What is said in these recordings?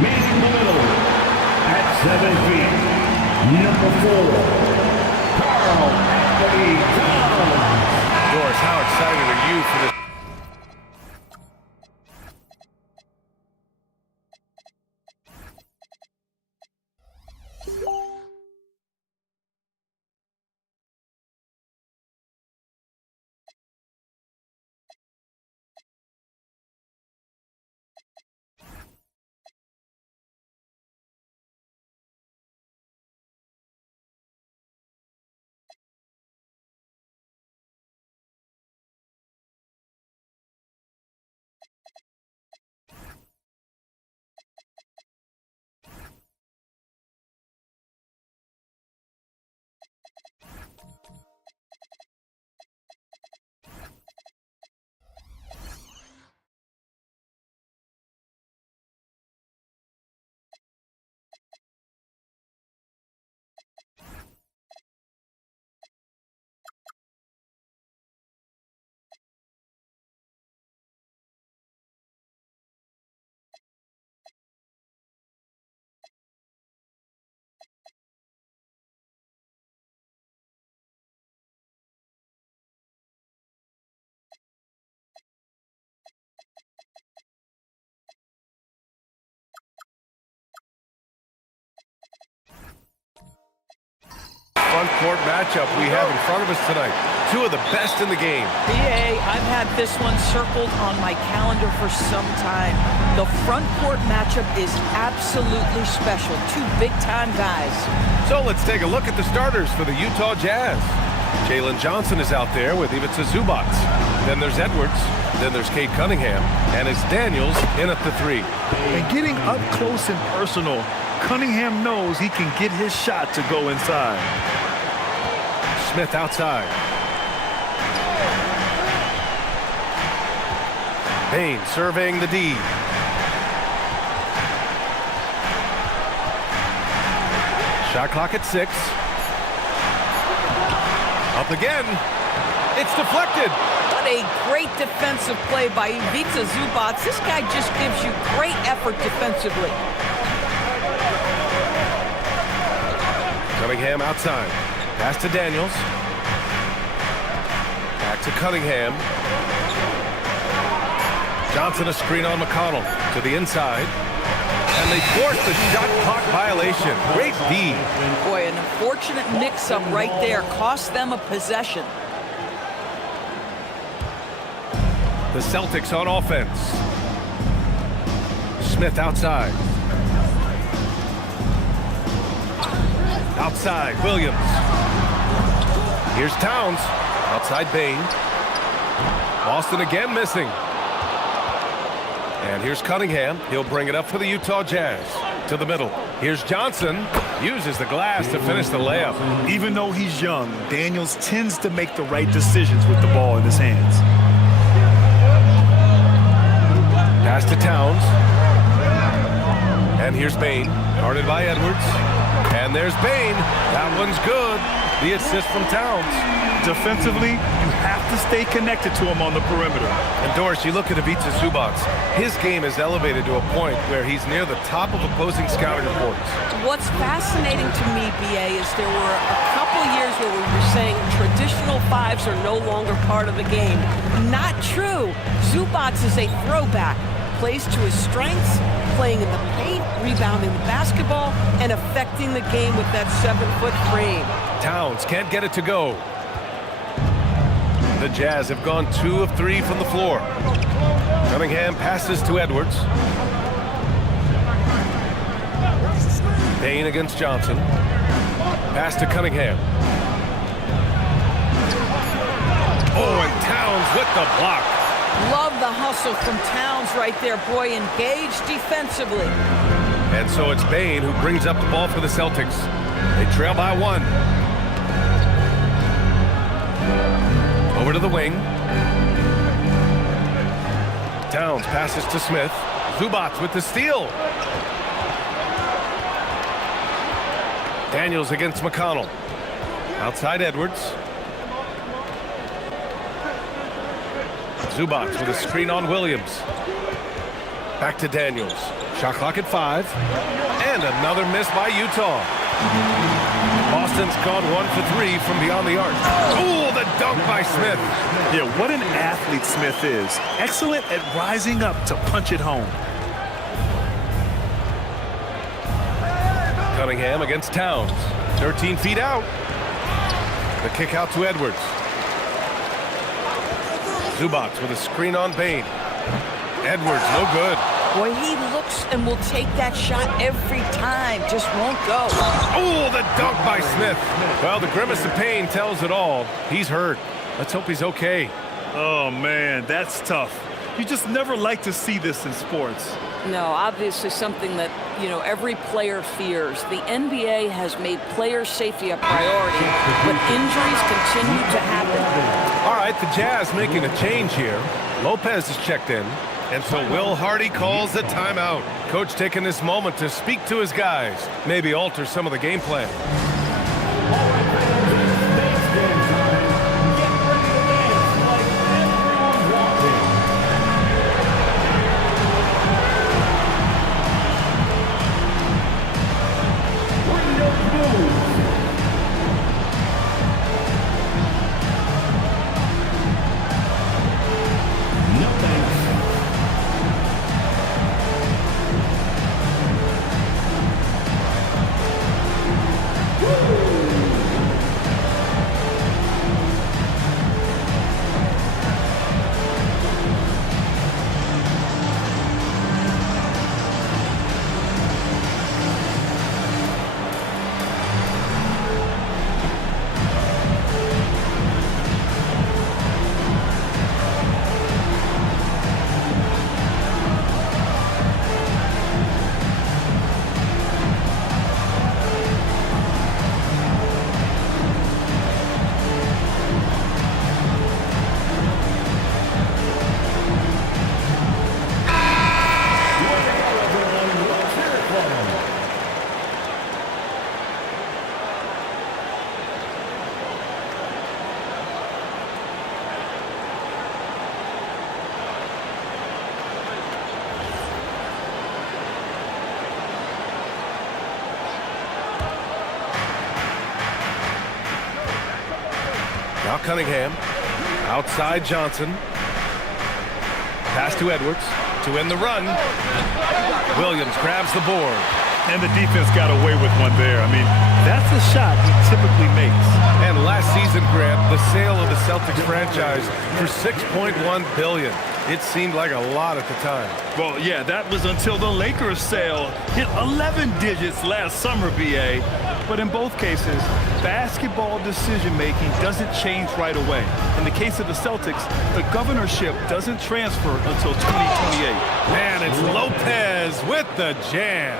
Man in the middle at 7 feet, number 4, Carl Anthony Towns. Doris, how excited are you for this? Front court matchup we have in front of us tonight. Two of the best in the game. BA, I've had this one circled on my calendar for some time. The front court matchup is absolutely special. Two big-time guys. So let's take a look at the starters for the Utah Jazz. Jalen Johnson is out there with Ivica Zubac. Then there's Edwards. Then there's Cade Cunningham. And it's Daniels in at the 3. And getting up close and personal, Cunningham knows he can get his shot to go inside. Smith outside. Payne surveying the D. Shot clock at 6. Up again. It's deflected. What a great defensive play by Ivica Zubac. This guy just gives you great effort defensively. Cunningham outside. Pass to Daniels. Back to Cunningham. Johnson a screen on McConnell to the inside. And they force the shot clock violation. Great D. Boy, an unfortunate mix-up right there. Cost them a possession. The Celtics on offense. Smith outside. Outside, Williams. Here's Towns. Outside, Bane. Boston again missing. And here's Cunningham. He'll bring it up for the Utah Jazz. To the middle. Here's Johnson. Uses the glass to finish the layup. Even though he's young, Daniels tends to make the right decisions with the ball in his hands. Pass to Towns. And here's Bane. Guarded by Edwards. And there's Bane. That one's good. The assist from Towns. Defensively, you have to stay connected to him on the perimeter. And Doris, you look at Ivica Zubac. His game is elevated to a point where he's near the top of opposing scouting reports. What's fascinating to me, BA, is there were a couple years where we were saying traditional fives are no longer part of the game. Not true. Zubac is a throwback. Plays to his strengths, playing in the paint, rebounding the basketball, and affecting the game with that 7-foot frame. Towns can't get it to go. The Jazz have gone 2 of 3 from the floor. Cunningham passes to Edwards. Payne against Johnson. Pass to Cunningham. Oh, and Towns with the block. Love the hustle from Towns right there. Boy, engaged defensively. And so it's Bane who brings up the ball for the Celtics. They trail by 1. Over to the wing. Towns passes to Smith. Zubac with the steal. Daniels against McConnell. Outside Edwards. Zubac with a screen on Williams. Back to Daniels. Shot clock at 5. And another miss by Utah. Boston's gone 1 for 3 from beyond the arc. Ooh, the dunk by Smith. Yeah, what an athlete Smith is. Excellent at rising up to punch it home. Cunningham against Towns. 13 feet out. The kick out to Edwards. Zubac with a screen on Bain. Edwards, no good. Boy, he looks and will take that shot every time. Just won't go. Oh, the dunk by Smith. Well, the grimace of pain tells it all. He's hurt. Let's hope he's okay. Oh, man, that's tough. You just never like to see this in sports. No, obviously something that, every player fears. The NBA has made player safety a priority, but injuries continue to happen. All right, the Jazz making a change here. Lopez is checked in, and so Will Hardy calls the timeout. Coach taking this moment to speak to his guys, maybe alter some of the game plan. Now Cunningham, outside Johnson. Pass to Edwards to end the run. Williams grabs the board. And the defense got away with one there. I mean, that's a shot he typically makes. And last season, Grant, the sale of the Celtics franchise for $6.1 billion. It seemed like a lot at the time. Well, yeah, that was until the Lakers sale hit 11 digits last summer, BA. But in both cases, basketball decision-making doesn't change right away. In the case of the Celtics, the governorship doesn't transfer until 2028. And it's Lopez with the jam.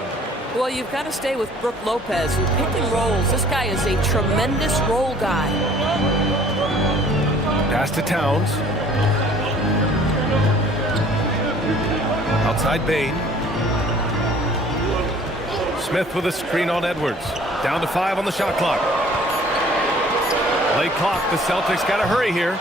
Well, you've got to stay with Brook Lopez and pick and rolls. This guy is a tremendous roll guy. Pass to Towns. Outside Bain. Smith with a screen on Edwards. Down to 5 on the shot clock. Late clock. The Celtics got to hurry here.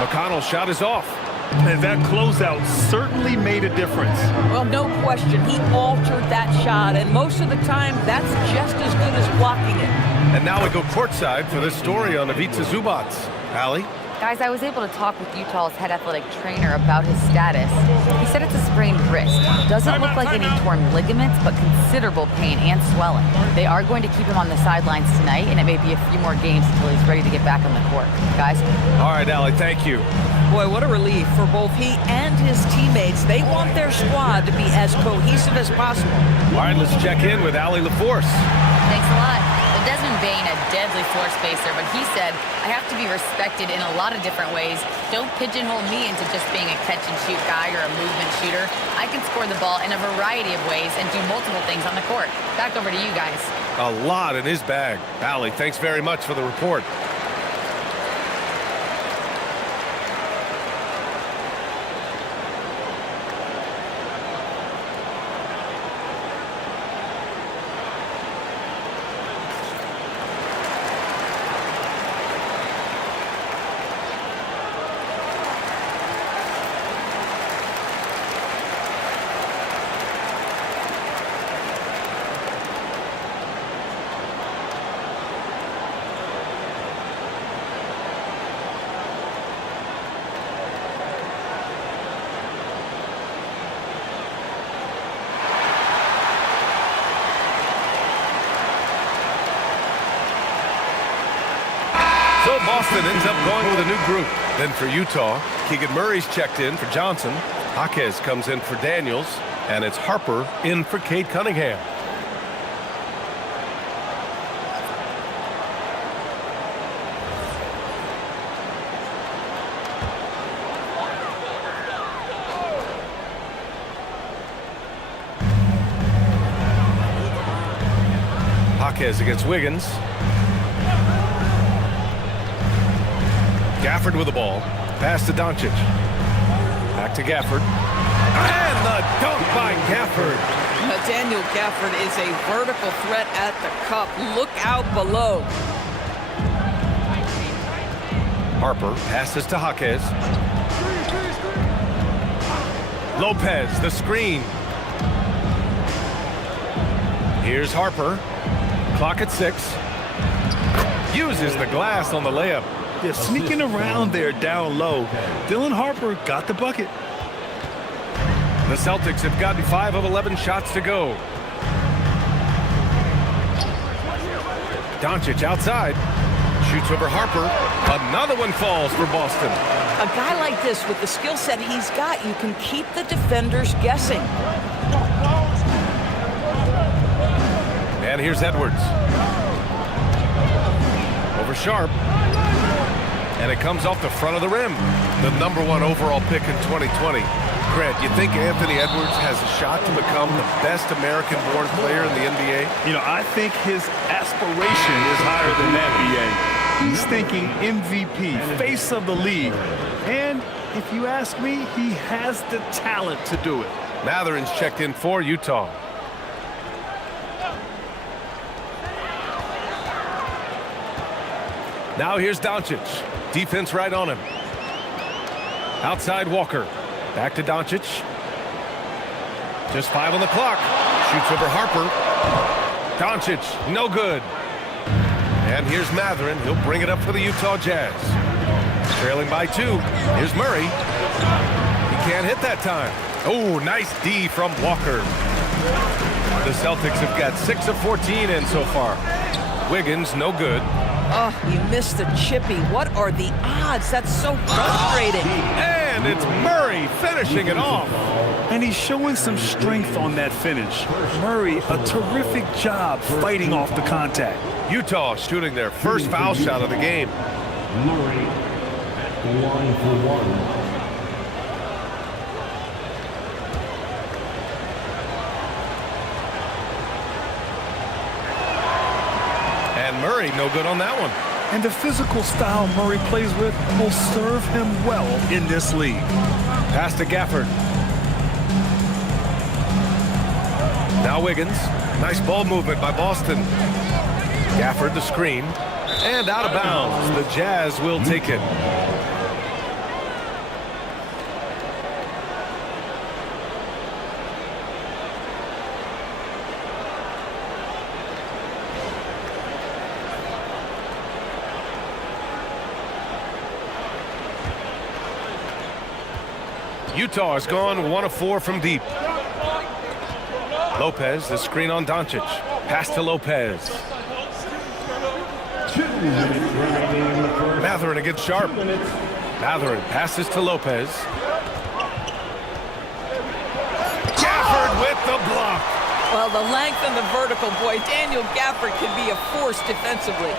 McConnell's shot is off. And that closeout certainly made a difference. Well, no question. He altered that shot, and most of the time, that's just as good as blocking it. And now we go courtside for this story on Ivica Zubac. Allie? Guys, I was able to talk with Utah's head athletic trainer about his status. He said it's a sprained wrist. Doesn't look like any torn ligaments, but considerable pain and swelling. They are going to keep him on the sidelines tonight, and it may be a few more games until he's ready to get back on the court. Guys? All right, Allie, thank you. Boy, what a relief for both he and his teammates. They want their squad to be as cohesive as possible. All right, let's check in with Allie LaForce. Thanks a lot. Well, Desmond Bain, a deadly floor spacer, but he said, I have to be respected in a lot of different ways. Don't pigeonhole me into just being a catch-and-shoot guy or a movement shooter. I can score the ball in a variety of ways and do multiple things on the court. Back over to you guys. A lot in his bag. Allie, thanks very much for the report. So Boston ends up going with a new group. Then for Utah, Keegan Murray's checked in for Johnson. Jaquez comes in for Daniels. And it's Harper in for Cade Cunningham. Jaquez against Wiggins. Gafford with the ball. Pass to Doncic. Back to Gafford. And the dunk by Gafford. Daniel Gafford is a vertical threat at the cup. Look out below. Harper passes to Jaquez. Lopez, the screen. Here's Harper. Clock at 6. Uses the glass on the layup. They're sneaking around there down low. Dylan Harper got the bucket. The Celtics have gotten 5 of 11 shots to go. Doncic outside. Shoots over Harper. Another one falls for Boston. A guy like this, with the skill set he's got, you can keep the defenders guessing. And here's Edwards. Over Sharp. And it comes off the front of the rim. The #1 overall pick in 2020. Grant, you think Anthony Edwards has a shot to become the best American-born player in the NBA? You know, I think his aspiration is higher than that, B.A. He's thinking MVP, face of the league. And if you ask me, he has the talent to do it. Matherin's checked in for Utah. Now here's Doncic. Defense right on him. Outside Walker. Back to Doncic. Just 5 on the clock. Shoots over Harper. Doncic, no good. And here's Matherin. He'll bring it up for the Utah Jazz. Trailing by 2. Here's Murray. He can't hit that time. Oh, nice D from Walker. The Celtics have got 6 of 14 in so far. Wiggins, no good. Oh, you missed the chippy. What are the odds? That's so frustrating. And it's Murray finishing it off. And he's showing some strength on that finish. Murray, a terrific job fighting off the contact. Utah shooting their first foul shot of the game. Murray at the line for 1. And Murray, no good on that one. And the physical style Murray plays with will serve him well in this league. Pass to Gafford. Now Wiggins. Nice ball movement by Boston. Gafford the screen. And out of bounds. The Jazz will take it. Utah has gone 1 of 4 from deep. Lopez, the screen on Doncic. Pass to Lopez. Matherin against Sharp. Matherin passes to Lopez. Gafford with the block. Well, the length and the vertical, boy, Daniel Gafford can be a force defensively.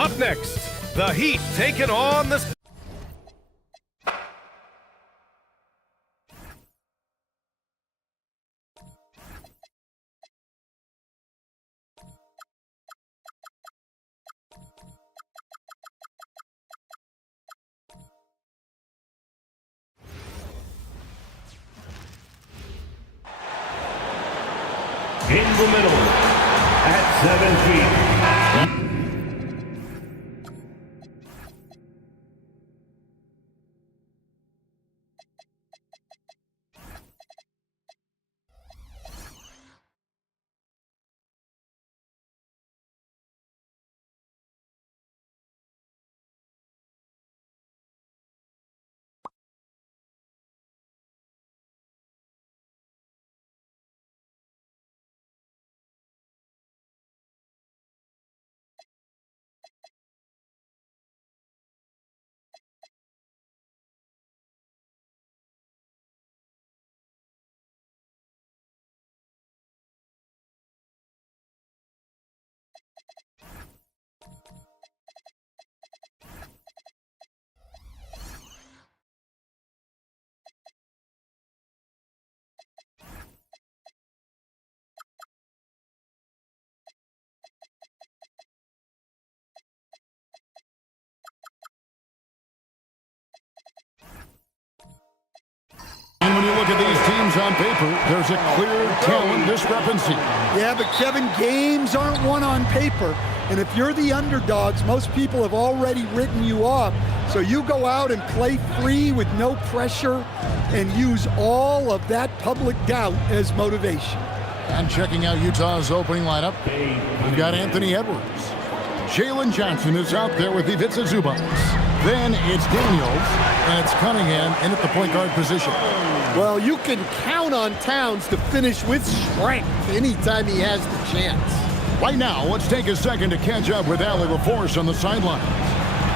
Up next, the Heat taking on the... In the middle, at 7 feet. And when you look at these teams on paper, there's a clear talent discrepancy. Yeah, but Kevin, games aren't won on paper. And if you're the underdogs, most people have already written you off. So you go out and play free with no pressure and use all of that public doubt as motivation. And checking out Utah's opening lineup, we've got Anthony Edwards. Jalen Johnson is out there with Ivica Zubac. Then it's Daniels, and it's Cunningham in at the point guard position. Well, you can count on Towns to finish with strength anytime he has the chance. Right now, let's take a second to catch up with Allie LaForce on the sideline.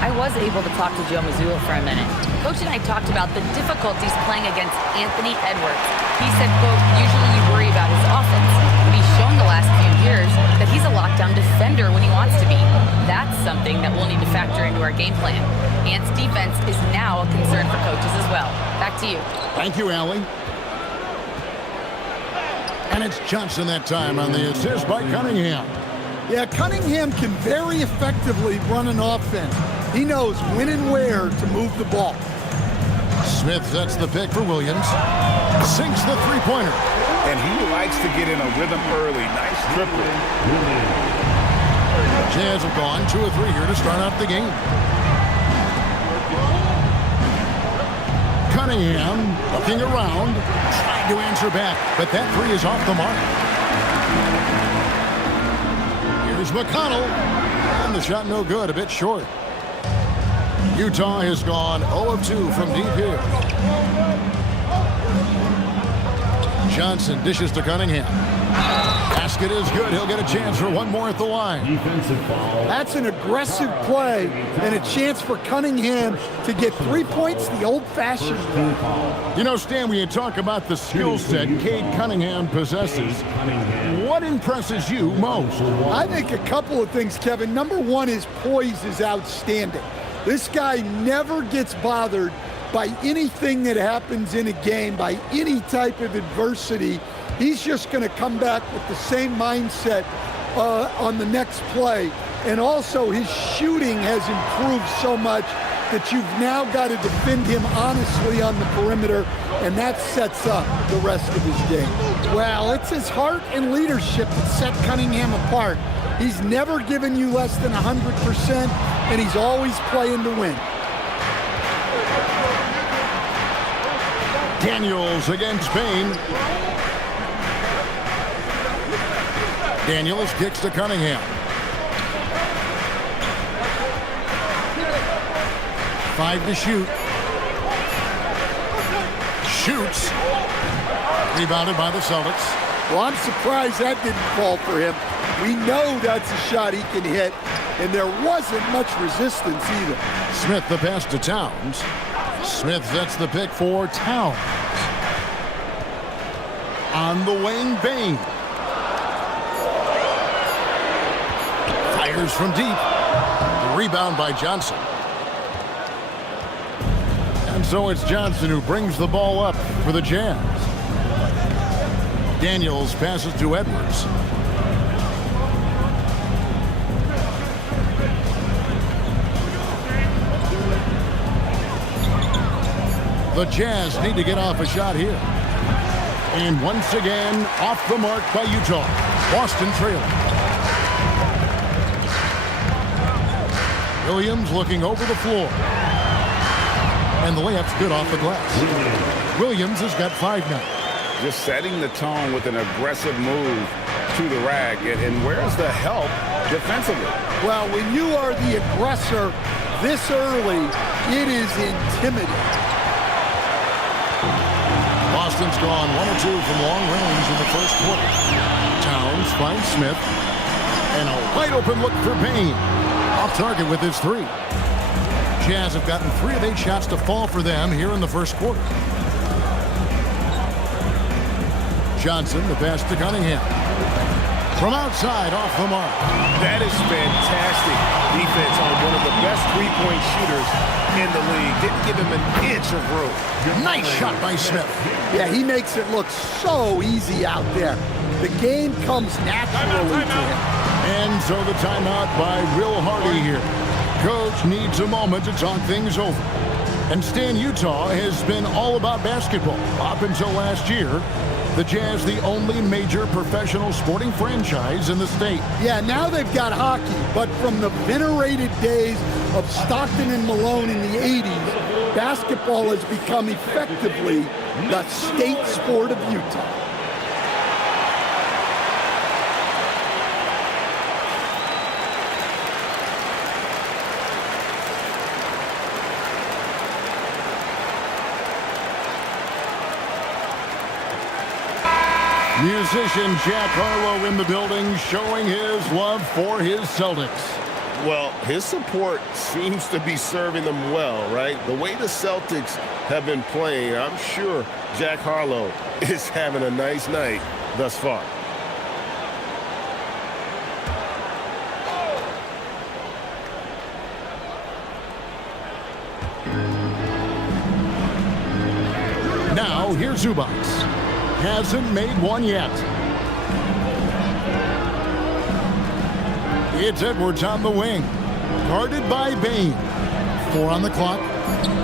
I was able to talk to Joe Mazzulla for a minute. Coach and I talked about the difficulties playing against Anthony Edwards. He said, quote, usually you worry about his offense, but he's shown the last few years that he's a lockdown defender when he wants to be. That's something that we'll need to factor into our game plan. Ant's defense is now a concern for coaches as well. Back to you. Thank you, Allie. And it's Johnson that time on the assist by Cunningham. Yeah, Cunningham can very effectively run an offense. He knows when and where to move the ball. Smith sets the pick for Williams. Sinks the three-pointer. And he likes to get in a rhythm early. Nice triple. Jazz have gone 2 of 3 here to start out the game. Cunningham looking around, trying to answer back, but that three is off the mark. Here's McConnell, and the shot no good, a bit short. Utah has gone 0 of 2 from deep here. Johnson dishes to Cunningham. Basket is good. He'll get a chance for one more at the line. Defensive foul. That's an aggressive play and a chance for Cunningham to get 3 points the old-fashioned way. You know, Stan, when you talk about the skill set Cade Cunningham possesses, what impresses you most? I think a couple of things, Kevin. Number one, his poise is outstanding. This guy never gets bothered by anything that happens in a game, by any type of adversity. He's just going to come back with the same mindset on the next play. And also his shooting has improved so much that you've now got to defend him honestly on the perimeter, and that sets up the rest of his game. Well, it's his heart and leadership that set Cunningham apart. He's never given you less than 100%, and he's always playing to win. Daniels against Payne. Daniels kicks to Cunningham. 5 to shoot. Shoots. Rebounded by the Celtics. Well, I'm surprised that didn't fall for him. We know that's a shot he can hit, and there wasn't much resistance either. Smith the pass to Towns. Smith sets the pick for Towns. On the wing, Bain. Fires from deep. Rebound by Johnson. And so it's Johnson who brings the ball up for the Jazz. Daniels passes to Edwards. The Jazz need to get off a shot here. And once again, off the mark by Utah. Boston trailing. Williams looking over the floor. And the layup's good off the glass. Williams has got 5 now. Just setting the tone with an aggressive move to the rack. And where's the help defensively? Well, when you are the aggressor this early, it is intimidating. Boston's gone 1 or 2 from long range in the first quarter. Towns finds Smith. And a wide open look for Payne. Off target with his 3. Jazz have gotten 3 of 8 shots to fall for them here in the first quarter. Johnson, the pass to Cunningham. From outside, off the mark. That is fantastic defense on one of the best three-point shooters in the league. Didn't give him an inch of room. Nice shot by Smith. Yeah, he makes it look so easy out there. The game comes naturally to him. And so the timeout by Will Hardy here. Coach needs a moment to talk things over. And Stan, Utah has been all about basketball up until last year. The Jazz, the only major professional sporting franchise in the state. Yeah, now they've got hockey, but from the venerated days of Stockton and Malone in the 80s, basketball has become effectively the state sport of Utah. Musician Jack Harlow in the building, showing his love for his Celtics. Well, his support seems to be serving them well, right? The way the Celtics have been playing, I'm sure Jack Harlow is having a nice night thus far. Now, here's Zubac. Hasn't made one yet. It's Edwards on the wing. Guarded by Bain. 4 on the clock.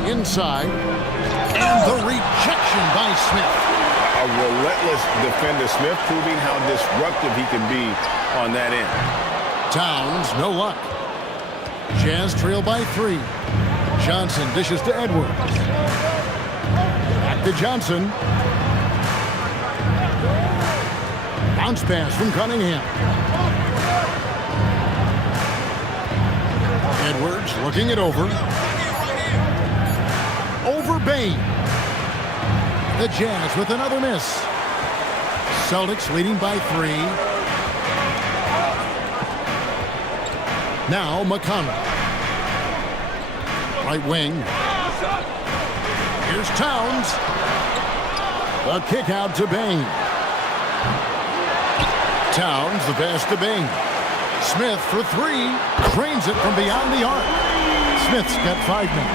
Inside. And the rejection by Smith. A relentless defender. Smith proving how disruptive he can be on that end. Towns, no luck. Jazz trail by 3. Johnson dishes to Edwards. Back to Johnson. Bounce pass from Cunningham. Edwards looking it over. Over Bain. The Jazz with another miss. Celtics leading by 3. Now McConnell. Right wing. Here's Towns. A kick out to Bain. Towns, the pass to Bain. Smith for 3. Drains it from beyond the arc. Smith's got 5 now.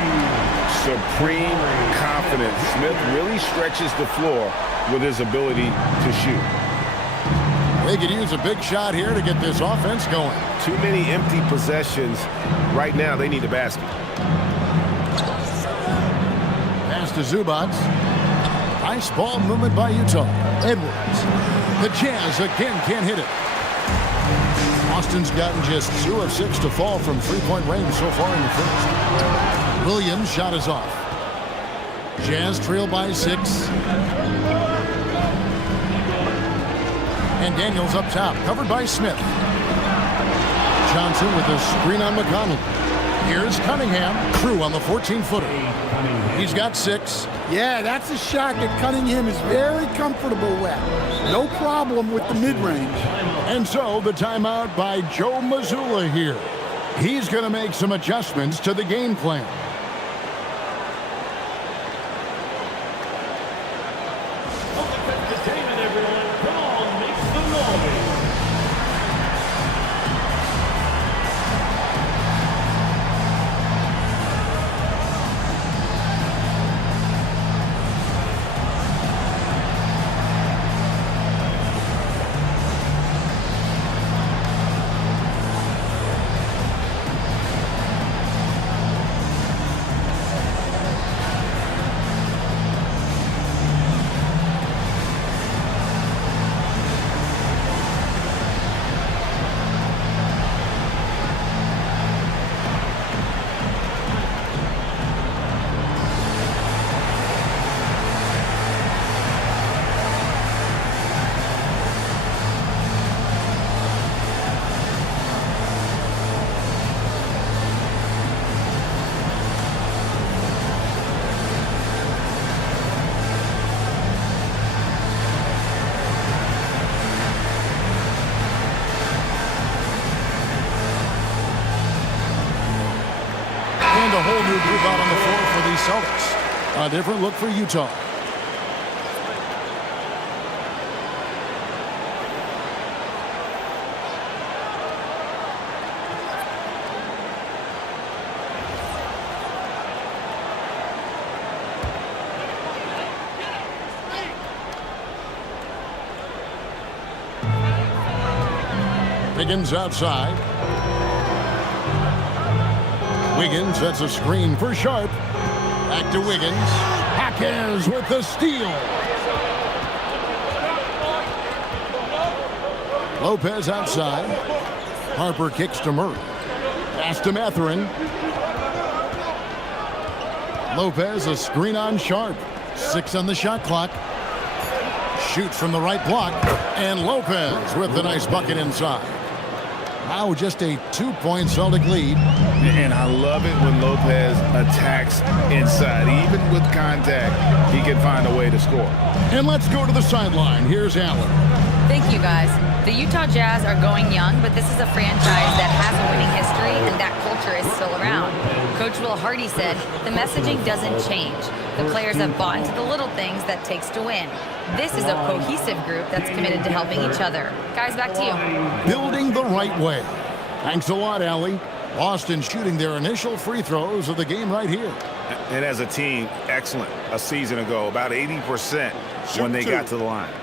Supreme confidence. Smith really stretches the floor with his ability to shoot. They could use a big shot here to get this offense going. Too many empty possessions. Right now, they need a basket. Pass to Zubac. Nice ball movement by Utah. Edwards. The Jazz again can't hit it. Austin's gotten just 2 of 6 to fall from three-point range so far in the first. Williams' shot is off. Jazz trail by 6. And Daniels up top, covered by Smith. Johnson with a screen on McConnell. Here's Cunningham. Crew on the 14-footer. He's got 6. Yeah, that's a shot that Cunningham is very comfortable with. No problem with the mid-range. And so the timeout by Joe Mazzulla here. He's going to make some adjustments to the game plan. a whole new group out on the floor for the Celtics. A different look for Utah. Wiggins outside. Wiggins sets a screen for Sharp. Back to Wiggins. Jaquez with the steal. Lopez outside. Harper kicks to Murray. Pass to Mathurin. Lopez a screen on Sharp. 6 on the shot clock. Shoots from the right block. And Lopez with the nice bucket inside. Now just a 2-point Celtic lead. And I love it when Lopez attacks inside. Even with contact, he can find a way to score. And let's go to the sideline. Here's Allen. Thank you, guys. The Utah Jazz are going young, but this is a franchise that has a winning history, and that culture is still around. Coach Will Hardy said, the messaging doesn't change. The players have bought into the little things that takes to win. This is a cohesive group that's committed to helping each other. Guys, back to you. Building the right way. Thanks a lot, Allie. Boston shooting their initial free throws of the game right here. And as a team, excellent. A season ago, about 80% when they got to the line.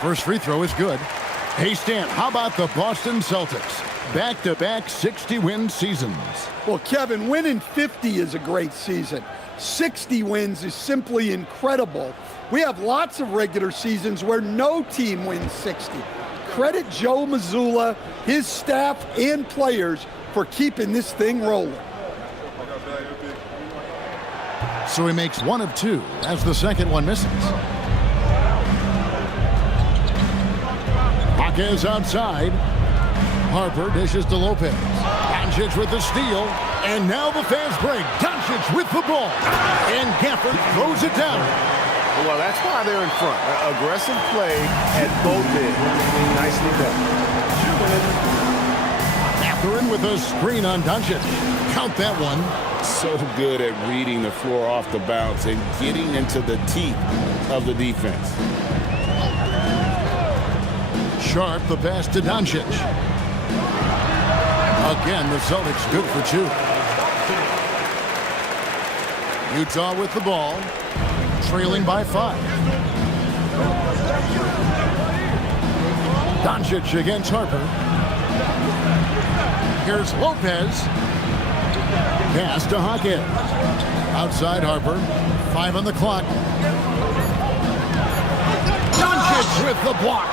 First free throw is good. Hey, Stan, how about the Boston Celtics? Back-to-back 60-win seasons. Well, Kevin, winning 50 is a great season. 60 wins is simply incredible. We have lots of regular seasons where no team wins 60. Credit Joe Mazzulla, his staff, and players for keeping this thing rolling. So he makes 1 of 2 as the second one misses. Jaquez outside. Harper dishes to Lopez. Doncic with the steal. And now the fast break. Doncic with the ball. And Gafford throws it down. Well, that's why they're in front. Aggressive play at both ends. Nicely done. Mathurin with a screen on Doncic. Count that one. So good at reading the floor off the bounce and getting into the teeth of the defense. Sharp the pass to Doncic. Again, the Celtics good for 2. Utah with the ball, trailing by 5. Doncic against Harper. Here's Lopez. Pass to Jaquez. Outside Harper. 5 on the clock. Doncic with the block.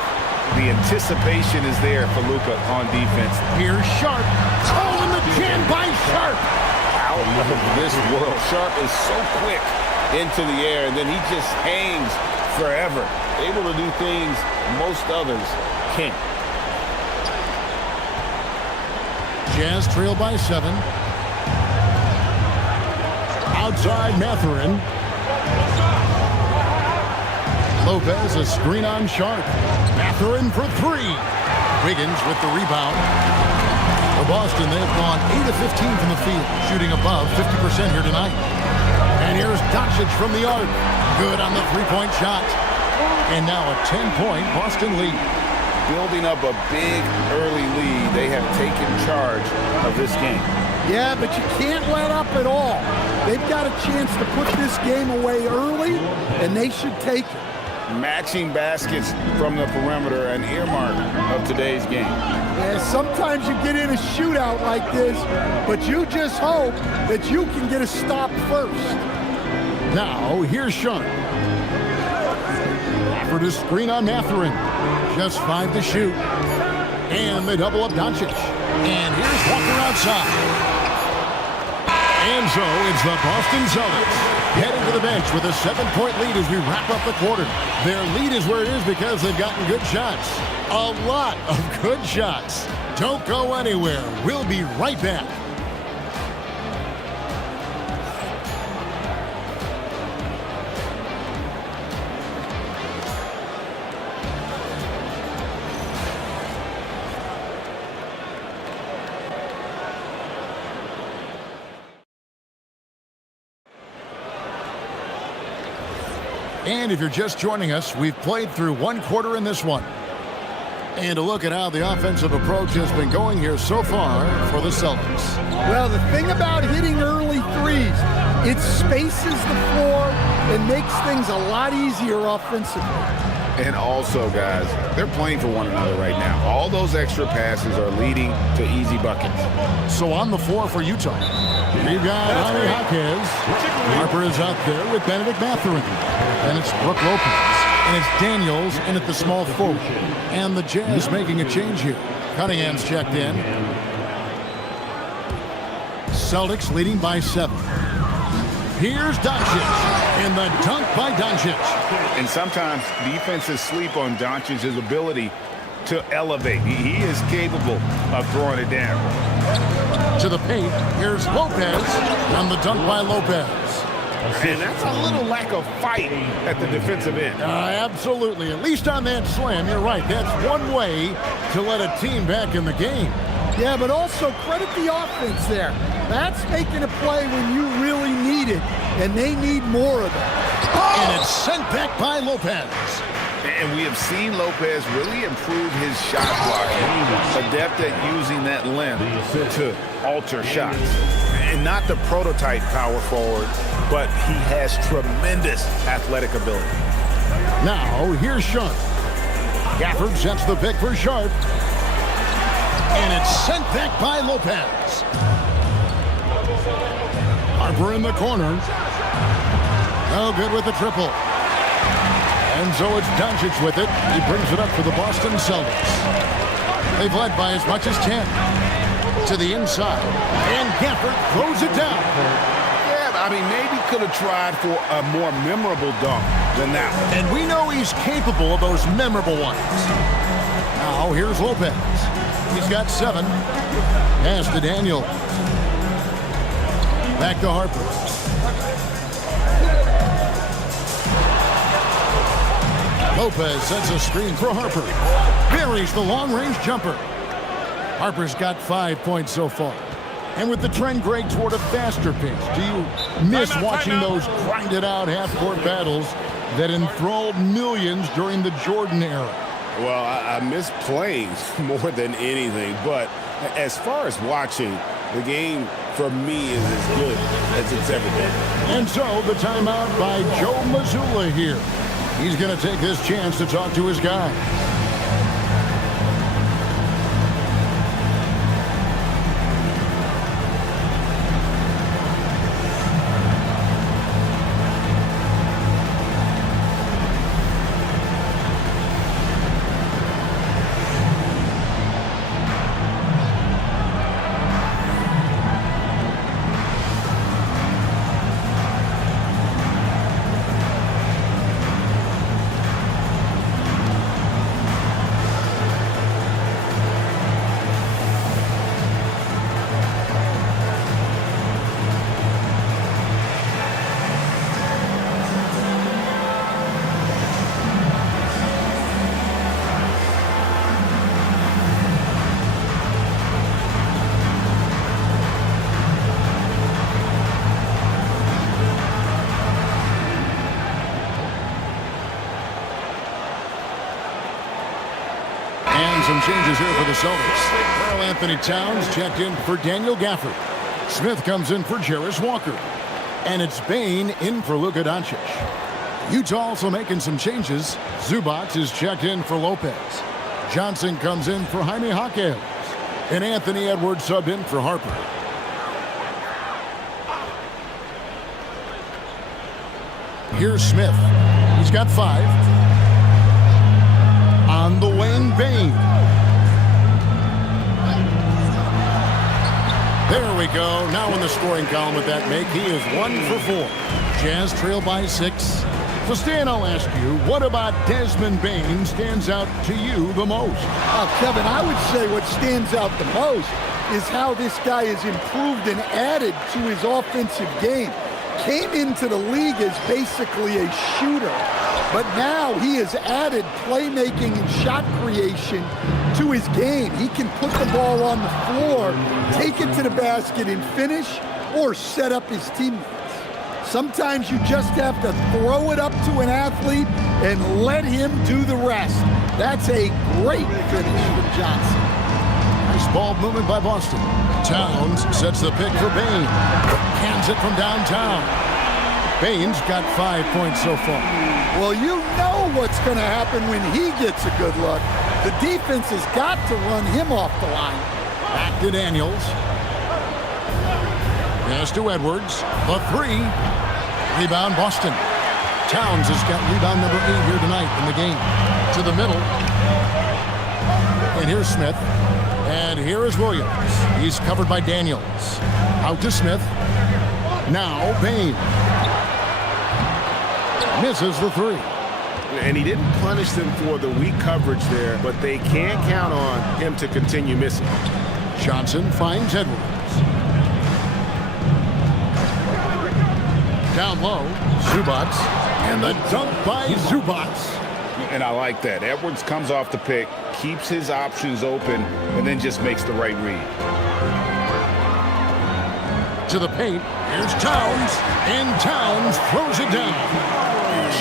The anticipation is there for Luka on defense. Here's Sharp. Oh, and the jam by Sharp. Out of this world. Sharp is so quick into the air, and then he just hangs forever. Able to do things most others can't. Jazz trail by 7. Outside Mathurin. Lopez a screen on Sharp. Mathurin for 3. Wiggins with the rebound. For Boston, they've gone 8 of 15 from the field, shooting above 50% here tonight. And here's Doncic from the arc. Good on the 3-point shot. And now a 10-point Boston lead. Building up a big early lead. They have taken charge of this game. Yeah, but you can't let up at all. They've got a chance to put this game away early, and they should take it. Matching baskets from the perimeter, an earmark of today's game. Yeah, sometimes you get in a shootout like this, but you just hope that you can get a stop first. Now, here's Sharp. Offered a screen on Mathurin. Just 5 to shoot. And they double up Doncic. And here's Walker outside. And so it's the Boston Celtics heading to the bench with a 7-point lead as we wrap up the quarter. Their lead is where it is because they've gotten good shots. A lot of good shots. Don't go anywhere. We'll be right back. And if you're just joining us, we've played through one quarter in this one. And a look at how the offensive approach has been going here so far for the Celtics. Well, the thing about hitting early threes, it spaces the floor and makes things a lot easier offensively. And also, guys, they're playing for one another right now. All those extra passes are leading to easy buckets. So on the floor for Utah, we've got Jaime Jaquez. Harper is out there with Benedict Mathurin. And it's Brook Lopez. And it's Daniels in at the small forward. And the Jazz making a change here. Cunningham's checked in. Celtics leading by 7. Here's Doncic. And the dunk by Doncic. And sometimes defenses sleep on Doncic's ability to elevate. He is capable of throwing it down. To the paint. Here's Lopez. And the dunk by Lopez. And that's a little lack of fight at the defensive end. Absolutely. At least on that slam, you're right. That's one way to let a team back in the game. Yeah, but also credit the offense there. That's making a play when you really need it, and they need more of it. And it's sent back by Lopez. And we have seen Lopez really improve his shot blocking, adept at using that length to alter shots. And not the prototype power forward, but he has tremendous athletic ability. Now, here's Sharp. Gafford sets the pick for Sharp. And it's sent back by Lopez. Harper in the corner. No good with the triple. And so it's Doncic with it. He brings it up for the Boston Celtics. They've led by as much as 10. To the inside. And Gafford throws it down. Yeah, I mean, maybe could have tried for a more memorable dunk than that one. And we know he's capable of those memorable ones. Now, here's Lopez. He's got 7. Pass to Daniel. Back to Harper. Lopez sets a screen for Harper. Buries the long-range jumper. Harper's got 5 points so far. And with the trend, Greg, toward a faster pace, do you miss watching those grinded-out half-court battles that enthralled millions during the Jordan era? Well, I miss playing more than anything, but as far as watching, the game for me is as good as it's ever been. And so the timeout by Joe Mazzulla here. He's going to take this chance to talk to his guy. Some changes here for the Celtics. Karl Anthony Towns checked in for Daniel Gafford. Smith comes in for Jarris Walker. And it's Bane in for Luka Doncic. Utah also making some changes. Zubac is checked in for Lopez. Johnson comes in for Jaime Jaquez. And Anthony Edwards subbed in for Harper. Here's Smith. He's got 5. On the wing, Bane. There we go. Now in the scoring column with that make, he is 1 for 4. Jazz trail by 6. So Stan, I'll ask you, what about Desmond Bane stands out to you the most? Kevin, I would say what stands out the most is how this guy has improved and added to his offensive game. Came into the league as basically a shooter, but now he has added playmaking and shot creation to his game. He can put the ball on the floor, take it to the basket and finish, or set up his teammates. Sometimes you just have to throw it up to an athlete and let him do the rest. That's a great finish from Johnson. Nice ball movement by Boston. Towns sets the pick for Bain. Cans it from downtown. Bain's got 5 points so far. Well, you know what's going to happen when he gets a good look. The defense has got to run him off the line. Back to Daniels. Pass to Edwards. The three. Rebound Boston. Towns has got rebound number 8 here tonight in the game. To the middle. And here's Smith. And here is Williams. He's covered by Daniels. Out to Smith. Now Bain. Misses the three. And he didn't punish them for the weak coverage there, but they can't count on him to continue missing. Johnson finds Edwards. Down low, Zubats. And the dunk by Zubats. And I like that. Edwards comes off the pick, keeps his options open, and then just makes the right read. To the paint. Here's Towns. And Towns throws it down.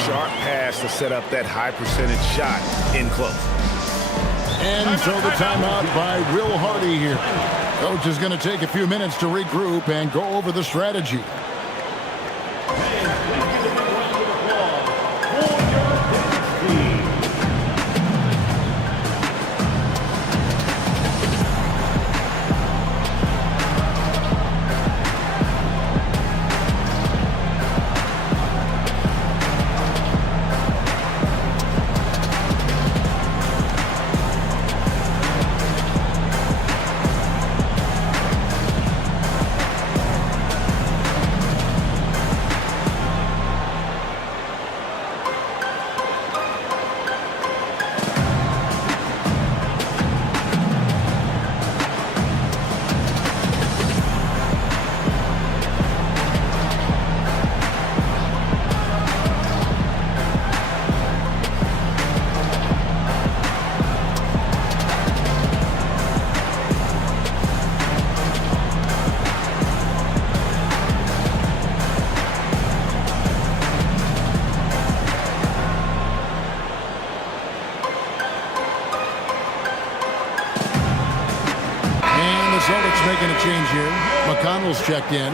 Sharp pass to set up that high percentage shot in close. And so the timeout by Will Hardy here. Coach is going to take a few minutes to regroup and go over the strategy. Celtics making a change here. McConnell's checked in.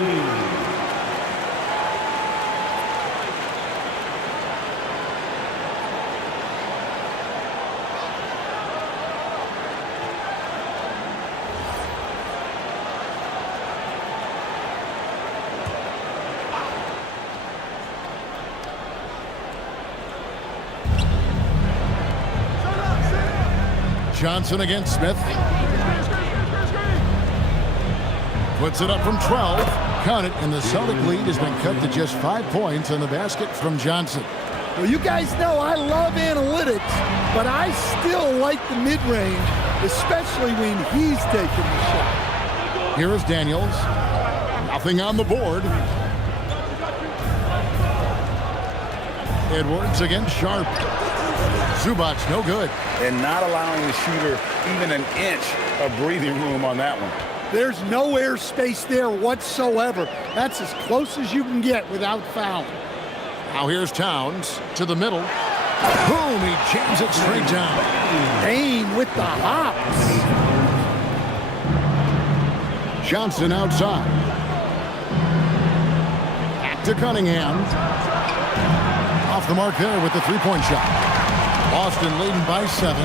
Johnson against Smith. Puts it up from 12. Count it, and the Celtic lead has been cut to just 5 points on the basket from Johnson. Well, you guys know I love analytics, but I still like the mid-range, especially when he's taking the shot. Here is Daniels. Nothing on the board. Edwards against Sharp. Zubats, no good. And not allowing the shooter even an inch of breathing room on that one. There's no airspace there whatsoever. That's as close as you can get without fouling. Now here's Towns to the middle. Boom, he jams it straight down. Bain with the hops. Johnson outside. Back to Cunningham. Off the mark there with the three-point shot. Boston leading by 7.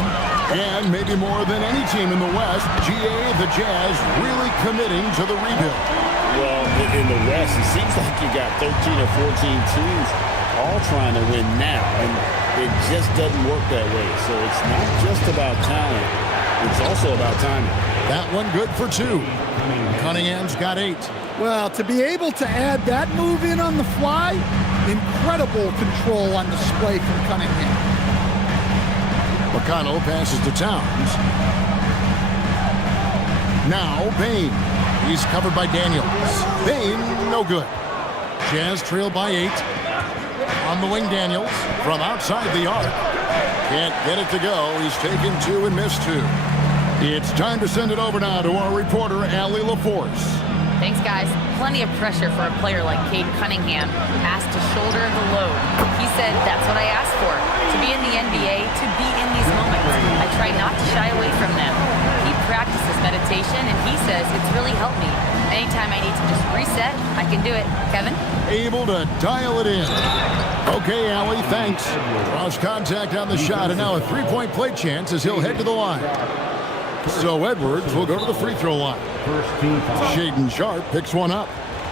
And maybe more than any team in the West, GA, the Jazz, really committing to the rebuild. Well, in the West, it seems like you got 13 or 14 teams all trying to win now, and it just doesn't work that way. So it's not just about talent, it's also about timing. That one good for 2. Cunningham's got 8. Well, to be able to add that move in on the fly, incredible control on display from Cunningham. McConnell passes to Towns. Now Bain. He's covered by Daniels. Bain, no good. Jazz trail by 8. On the wing, Daniels from outside the arc. Can't get it to go. He's taken 2 and missed 2. It's time to send it over now to our reporter, Allie LaForce. Thanks, guys. Plenty of pressure for a player like Cade Cunningham, asked to shoulder the load. He said, that's what I asked for, to be in the NBA, to be in these moments. I try not to shy away from them. He practices meditation, and he says it's really helped me. Anytime I need to just reset, I can do it. Kevin? Able to dial it in. Okay, Allie, thanks. Cross contact on the shot, and now a three-point play chance as he'll head to the line. So Edwards will go to the free throw line. Shaedon Sharpe picks one up.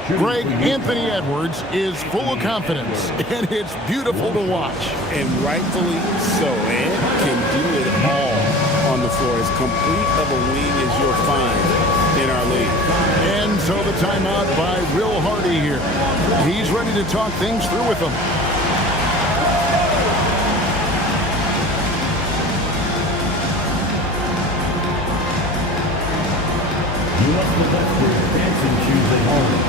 Greg, Anthony Edwards is full of confidence, and it's beautiful to watch. And rightfully so. Ed can do it all on the floor. As complete of a wing as you'll find in our league. And so the timeout by Will Hardy here. He's ready to talk things through with them. What's the best for dancing Tuesday morning?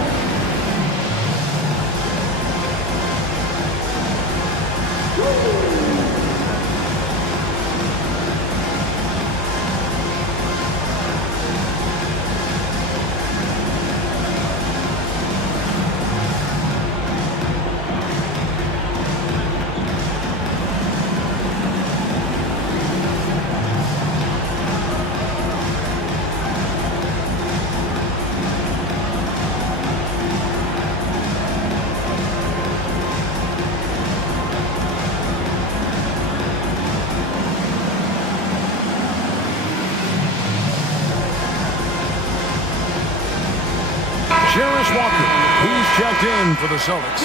He's checked in for the Celtics.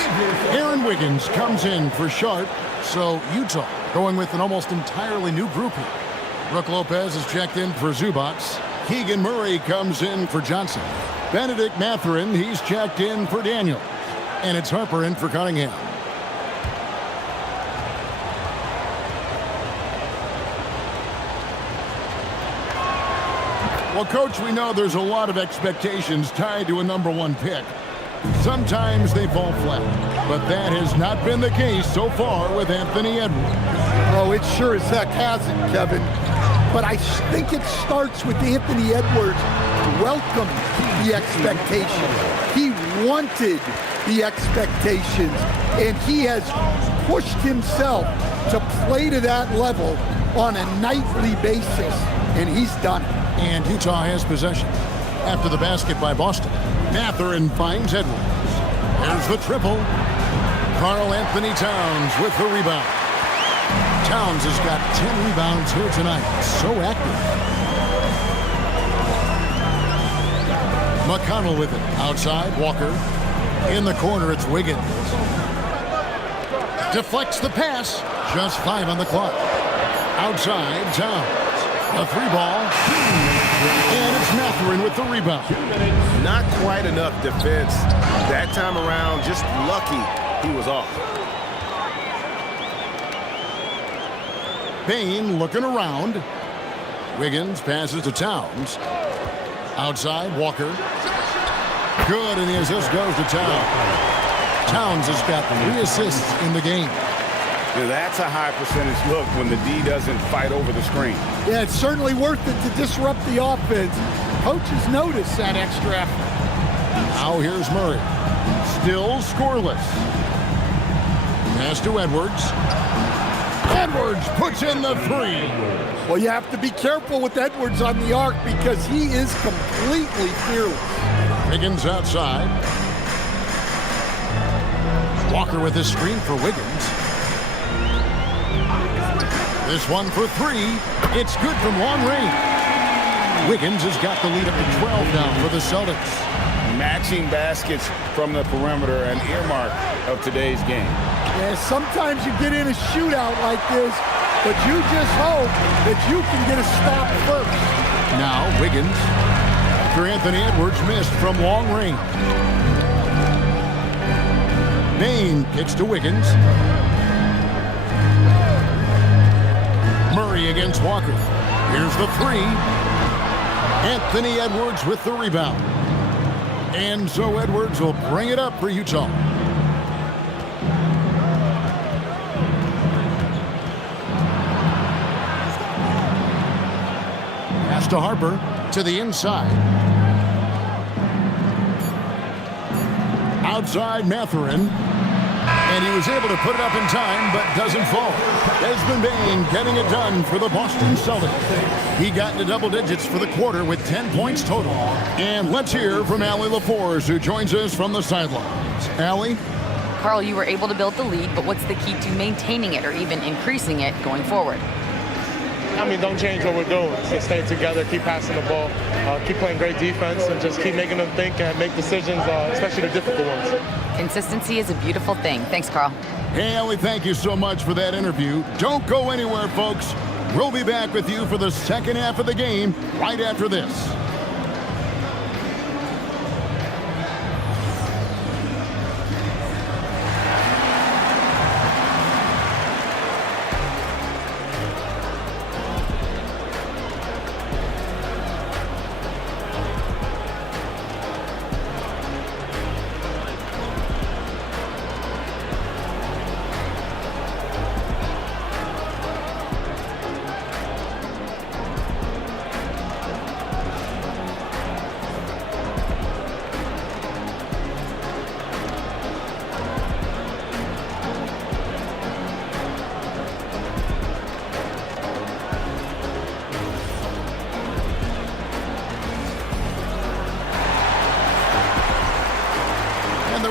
Aaron Wiggins comes in for Sharpe. So Utah going with an almost entirely new group here. Brook Lopez is checked in for Zubac. Keegan Murray comes in for Johnson. Benedict Mathurin, he's checked in for Daniel. And it's Harper in for Cunningham. Well, Coach, we know there's a lot of expectations tied to a #1 pick. Sometimes they fall flat, but that has not been the case so far with Anthony Edwards. Oh, it sure as heck hasn't, Kevin. But I think it starts with Anthony Edwards welcomed the expectation. He wanted the expectations, and he has pushed himself to play to that level on a nightly basis, and he's done it. And Utah has possession. After the basket by Boston, Mathurin finds Edwards. There's the triple. Karl Anthony Towns with the rebound. Towns has got 10 rebounds here tonight. So active. McConnell with it. Outside, Walker. In the corner, it's Wiggins. Deflects the pass. Just 5 on the clock. Outside, Towns. A 3-ball. And it's Mathurin with the rebound. Not quite enough defense that time around. Just lucky he was off. Payne looking around. Wiggins passes to Towns. Outside, Walker. Good, and the assist goes to Towns. Towns has got 3 assists in the game. Yeah, that's a high percentage look when the D doesn't fight over the screen. Yeah, it's certainly worth it to disrupt the offense. Coaches notice that extra effort. Now here's Murray. Still scoreless. Pass to Edwards. Edwards puts in the 3. Well, you have to be careful with Edwards on the arc because he is completely fearless. Wiggins outside. Walker with his screen for Wiggins. This one for 3. It's good from long range. Wiggins has got the lead up to 12 now for the Celtics. Matching baskets from the perimeter, an earmark of today's game. Yeah, sometimes you get in a shootout like this, but you just hope that you can get a stop first. Now Wiggins, after Anthony Edwards missed from long range. Payne kicks to Wiggins. Murray against Walker. Here's the 3. Anthony Edwards with the rebound. And so Edwards will bring it up for Utah. Pass to Harper to the inside. outside Matherin. And he was able to put it up in time, but doesn't fall. Desmond Bain getting it done for the Boston Celtics. He got into double digits for the quarter with 10 points total. And let's hear from Allie LaForce, who joins us from the sidelines. Allie? Carl, you were able to build the lead, but what's the key to maintaining it or even increasing it going forward? I mean, don't change what we're doing. Just stay together, keep passing the ball, keep playing great defense, and just keep making them think and make decisions, especially the difficult ones. Consistency is a beautiful thing. Thanks, Carl. Hey, Allie, thank you so much for that interview. Don't go anywhere, folks. We'll be back with you for the second half of the game right after this.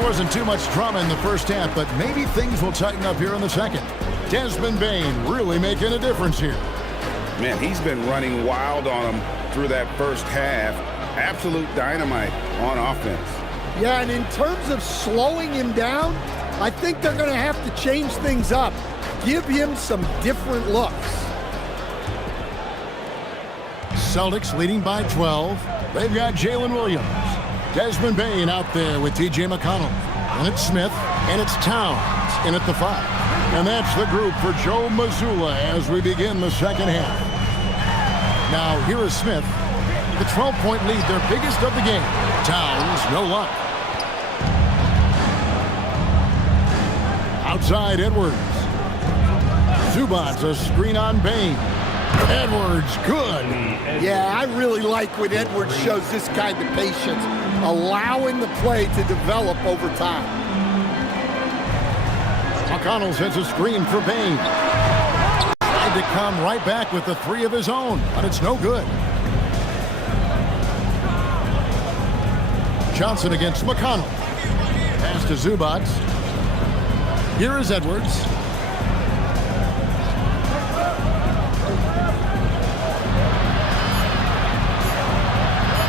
Wasn't too much drama in the first half, but maybe things will tighten up here in the second. Desmond Bain really making a difference here. Man, he's been running wild on him through that first half. Absolute dynamite on offense. Yeah, and in terms of slowing him down, I think they're going to have to change things up. Give him some different looks. Celtics leading by 12. They've got Jalen Williams. Desmond Bain out there with T.J. McConnell. And it's Smith, and it's Towns in at the 5. And that's the group for Joe Mazzulla as we begin the second half. Now, here is Smith. The 12-point lead, their biggest of the game. Towns, no luck. Outside Edwards. Zubats, a screen on Bain. Edwards, good. Yeah, I really like when Edwards shows this kind of patience, allowing the play to develop over time. McConnell sets a screen for Bain. Tried to come right back with the 3 of his own, but it's no good. Johnson against McConnell. Pass to Zubats. Here is Edwards.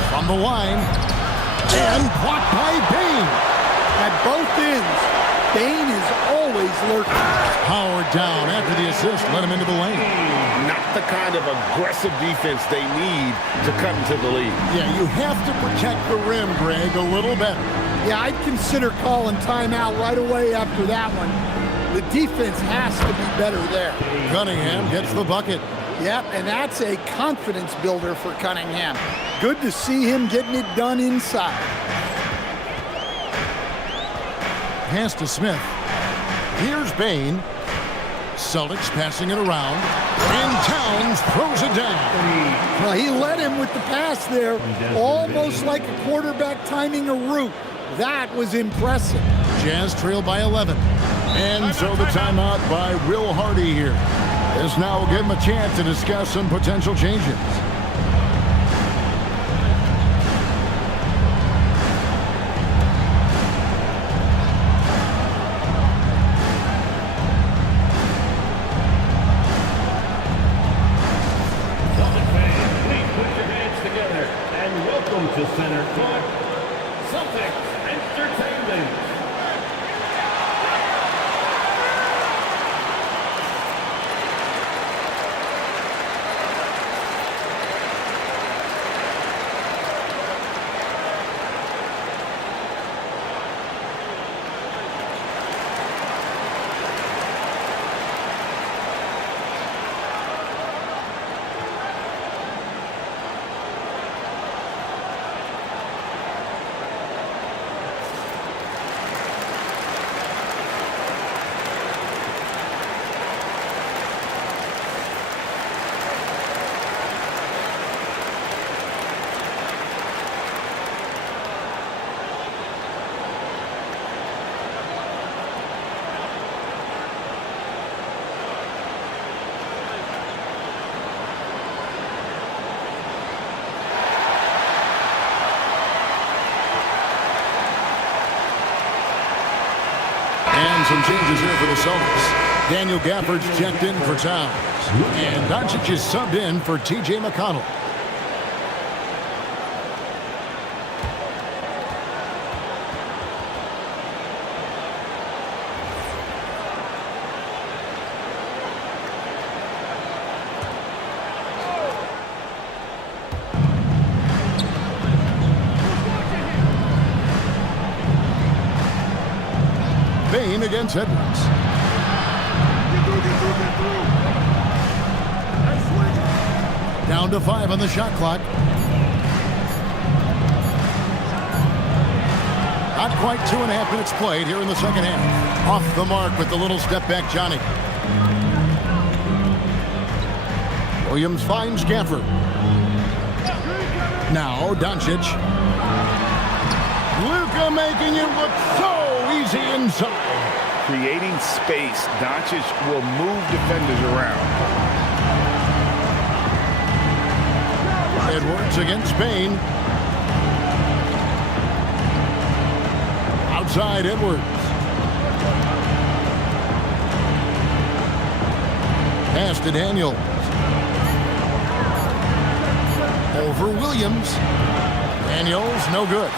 From the line. And blocked by Bain. At both ends, Bain is always lurking. Howard down after the assist. Let him into the lane. Not the kind of aggressive defense they need to cut into the lead. Yeah, you have to protect the rim, Greg, a little better. Yeah, I'd consider calling timeout right away after that one. The defense has to be better there. Cunningham gets the bucket. Yep, and that's a confidence builder for Cunningham. Good to see him getting it done inside. Pass to Smith. Here's Bain. Celtics passing it around. And Towns throws it down. Well, he led him with the pass there, almost like a quarterback timing a route. That was impressive. Jazz trail by 11. And so the timeout by Will Hardy here. This now will give him a chance to discuss some potential changes. To center court, Celtics Entertainment. some changes here for the Celtics. Daniel Gafford's checked in for Towns. And Doncic is subbed in for T.J. McConnell. Bain against Edwards. Down to 5 on the shot clock. Not quite 2.5 minutes played here in the second half. Off the mark with the little step back Johnny. Williams finds Gafford. Now Doncic. Luka making it look so easy inside. Creating space, Doncic will move defenders around. Edwards against Bain. Outside Edwards. Pass to Daniels. Over Williams. Daniels, no good.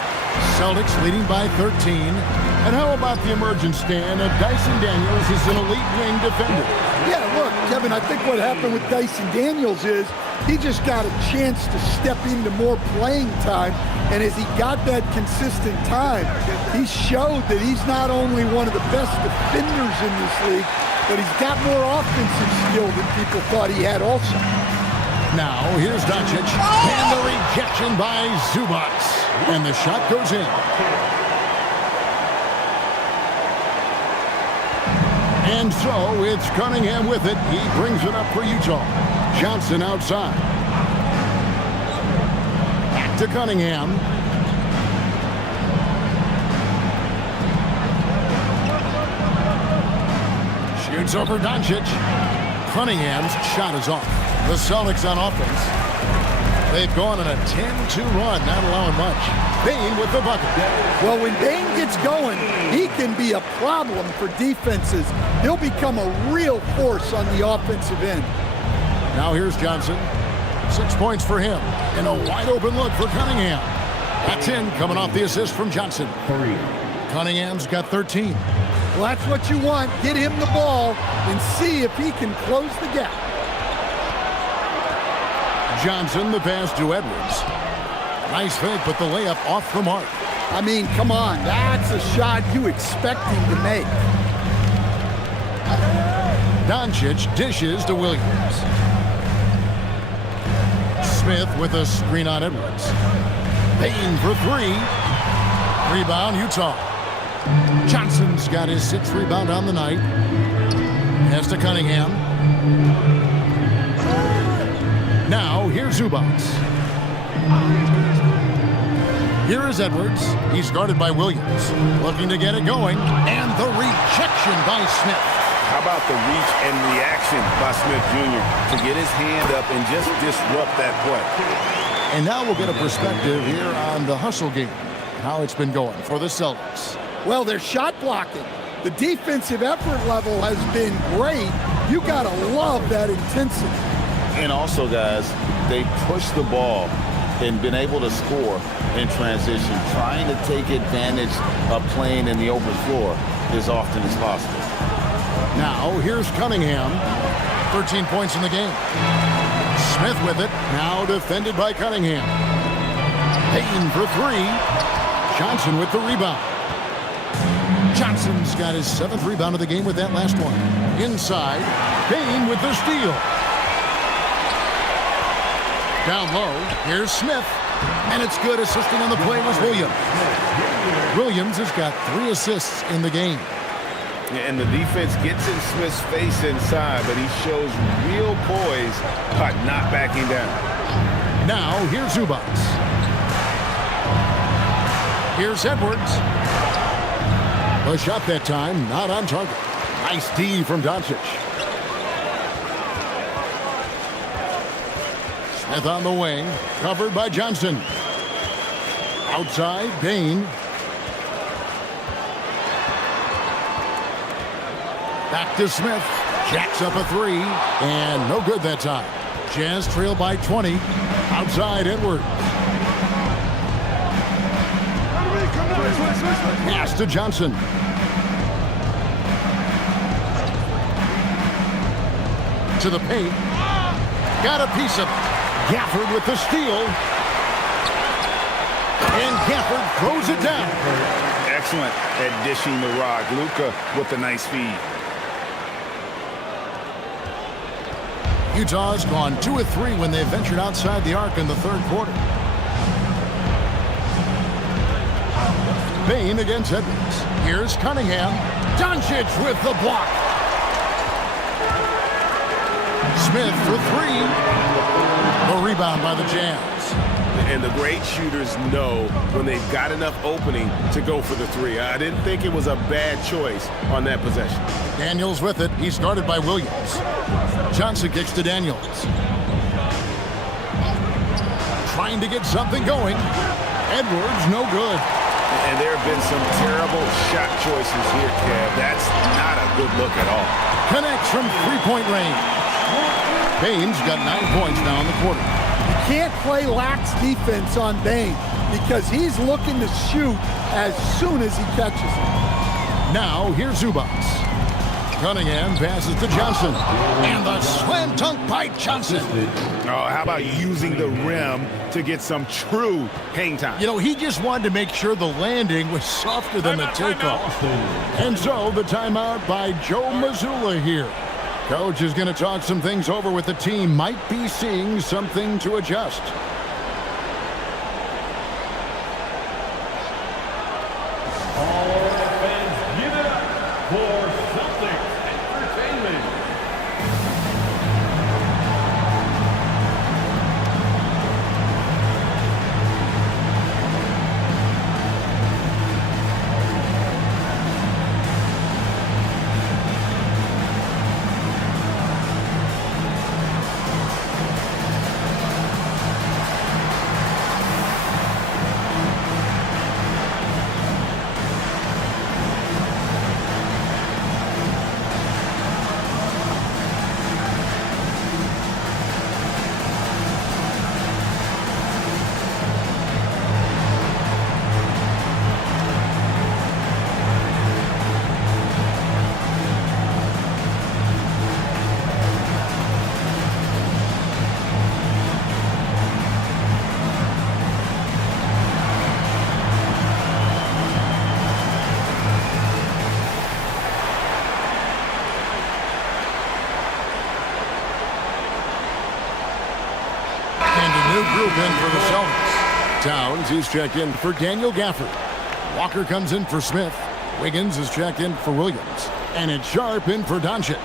Celtics leading by 13. And how about the emergence, Stan, of Dyson Daniels as an elite wing defender? Yeah, look, Kevin, I think what happened with Dyson Daniels is he just got a chance to step into more playing time. And as he got that consistent time, he showed that he's not only one of the best defenders in this league, but he's got more offensive skill than people thought he had also. Now, here's Doncic. And the rejection by Zubac. And the shot goes in. And so it's Cunningham with it. He brings it up for Utah. Johnson outside. Back to Cunningham. Shoots over Doncic. Cunningham's shot is off. The Celtics on offense. They've gone on a 10-2 run, not allowing much. Bain with the bucket. Well, when Bain gets going, he can be a problem for defenses. He'll become a real force on the offensive end. Now here's Johnson. 6 points for him. And a wide open look for Cunningham. That's in, coming off the assist from Johnson. Cunningham's got 13. Well, that's what you want. Get him the ball and see if he can close the gap. Johnson, the pass to Edwards. Nice fake, but the layup off the mark. I mean, come on. That's a shot you expect him to make. Doncic dishes to Williams. Smith with a screen on Edwards. Bain for 3. Rebound, Utah. Johnson's got his 6th rebound on the night. Pass to Cunningham. Now, here's Zubac. Here is Edwards. He's guarded by Williams. Looking to get it going. And the rejection by Smith. How about the reach and reaction by Smith Jr. to get his hand up and just disrupt that play? And now we'll get a perspective here on the hustle game. How it's been going for the Celtics. Well, they're shot blocking. The defensive effort level has been great. You got to love that intensity. And also, guys, they pushed the ball and been able to score in transition, trying to take advantage of playing in the open floor as often as possible. Now, here's Cunningham. 13 points in the game. Smith with it. Now defended by Cunningham. Payton for 3. Johnson with the rebound. Johnson's got his 7th rebound of the game with that last one. Inside, Payne with the steal. Down low, here's Smith. And it's good. Assisting on the play was Williams. Williams has got 3 assists in the game. And the defense gets in Smith's face inside, but he shows real poise by not backing down. Now, here's Zubac. Here's Edwards. A shot that time, not on target. Nice D from Doncic. Smith on the wing, covered by Johnson. Outside, Bain. Back to Smith. Jacks up a three. And no good that time. Jazz trail by 20. Outside Edwards. Pass to Johnson. To the paint. Got a piece of it. Gafford with the steal. And Gafford throws it down. Excellent at dishing the rock. Luka with a nice feed. Utah's gone 2 of 3 when they ventured outside the arc in the third quarter. Bain against Edwards. Here's Cunningham. Doncic with the block. Smith for 3. A rebound by the Jazz. And the great shooters know when they've got enough opening to go for the three. I didn't think it was a bad choice on that possession. Daniels with it. He's guarded by Williams. Johnson kicks to Daniels. Trying to get something going. Edwards, no good. And there have been some terrible shot choices here, Kev. That's not a good look at all. Connects from three-point range. Bain's got 9 points now in the quarter. You can't play lax defense on Bain because he's looking to shoot as soon as he catches it. Now, here's Zubac. Cunningham passes to Johnson. And the slam dunk by Johnson. Oh, how about using the rim to get some true hang time? You know, he just wanted to make sure the landing was softer than the takeoff. And so, the timeout by Joe Mazzulla here. Coach is going to talk some things over with the team. Might be seeing something to adjust. All fans, give it up for Celtics Entertainment. Group in for the Celtics. Towns is checked in for Daniel Gafford. Walker comes in for Smith. Wiggins is checked in for Williams. And it's Sharp in for Doncic.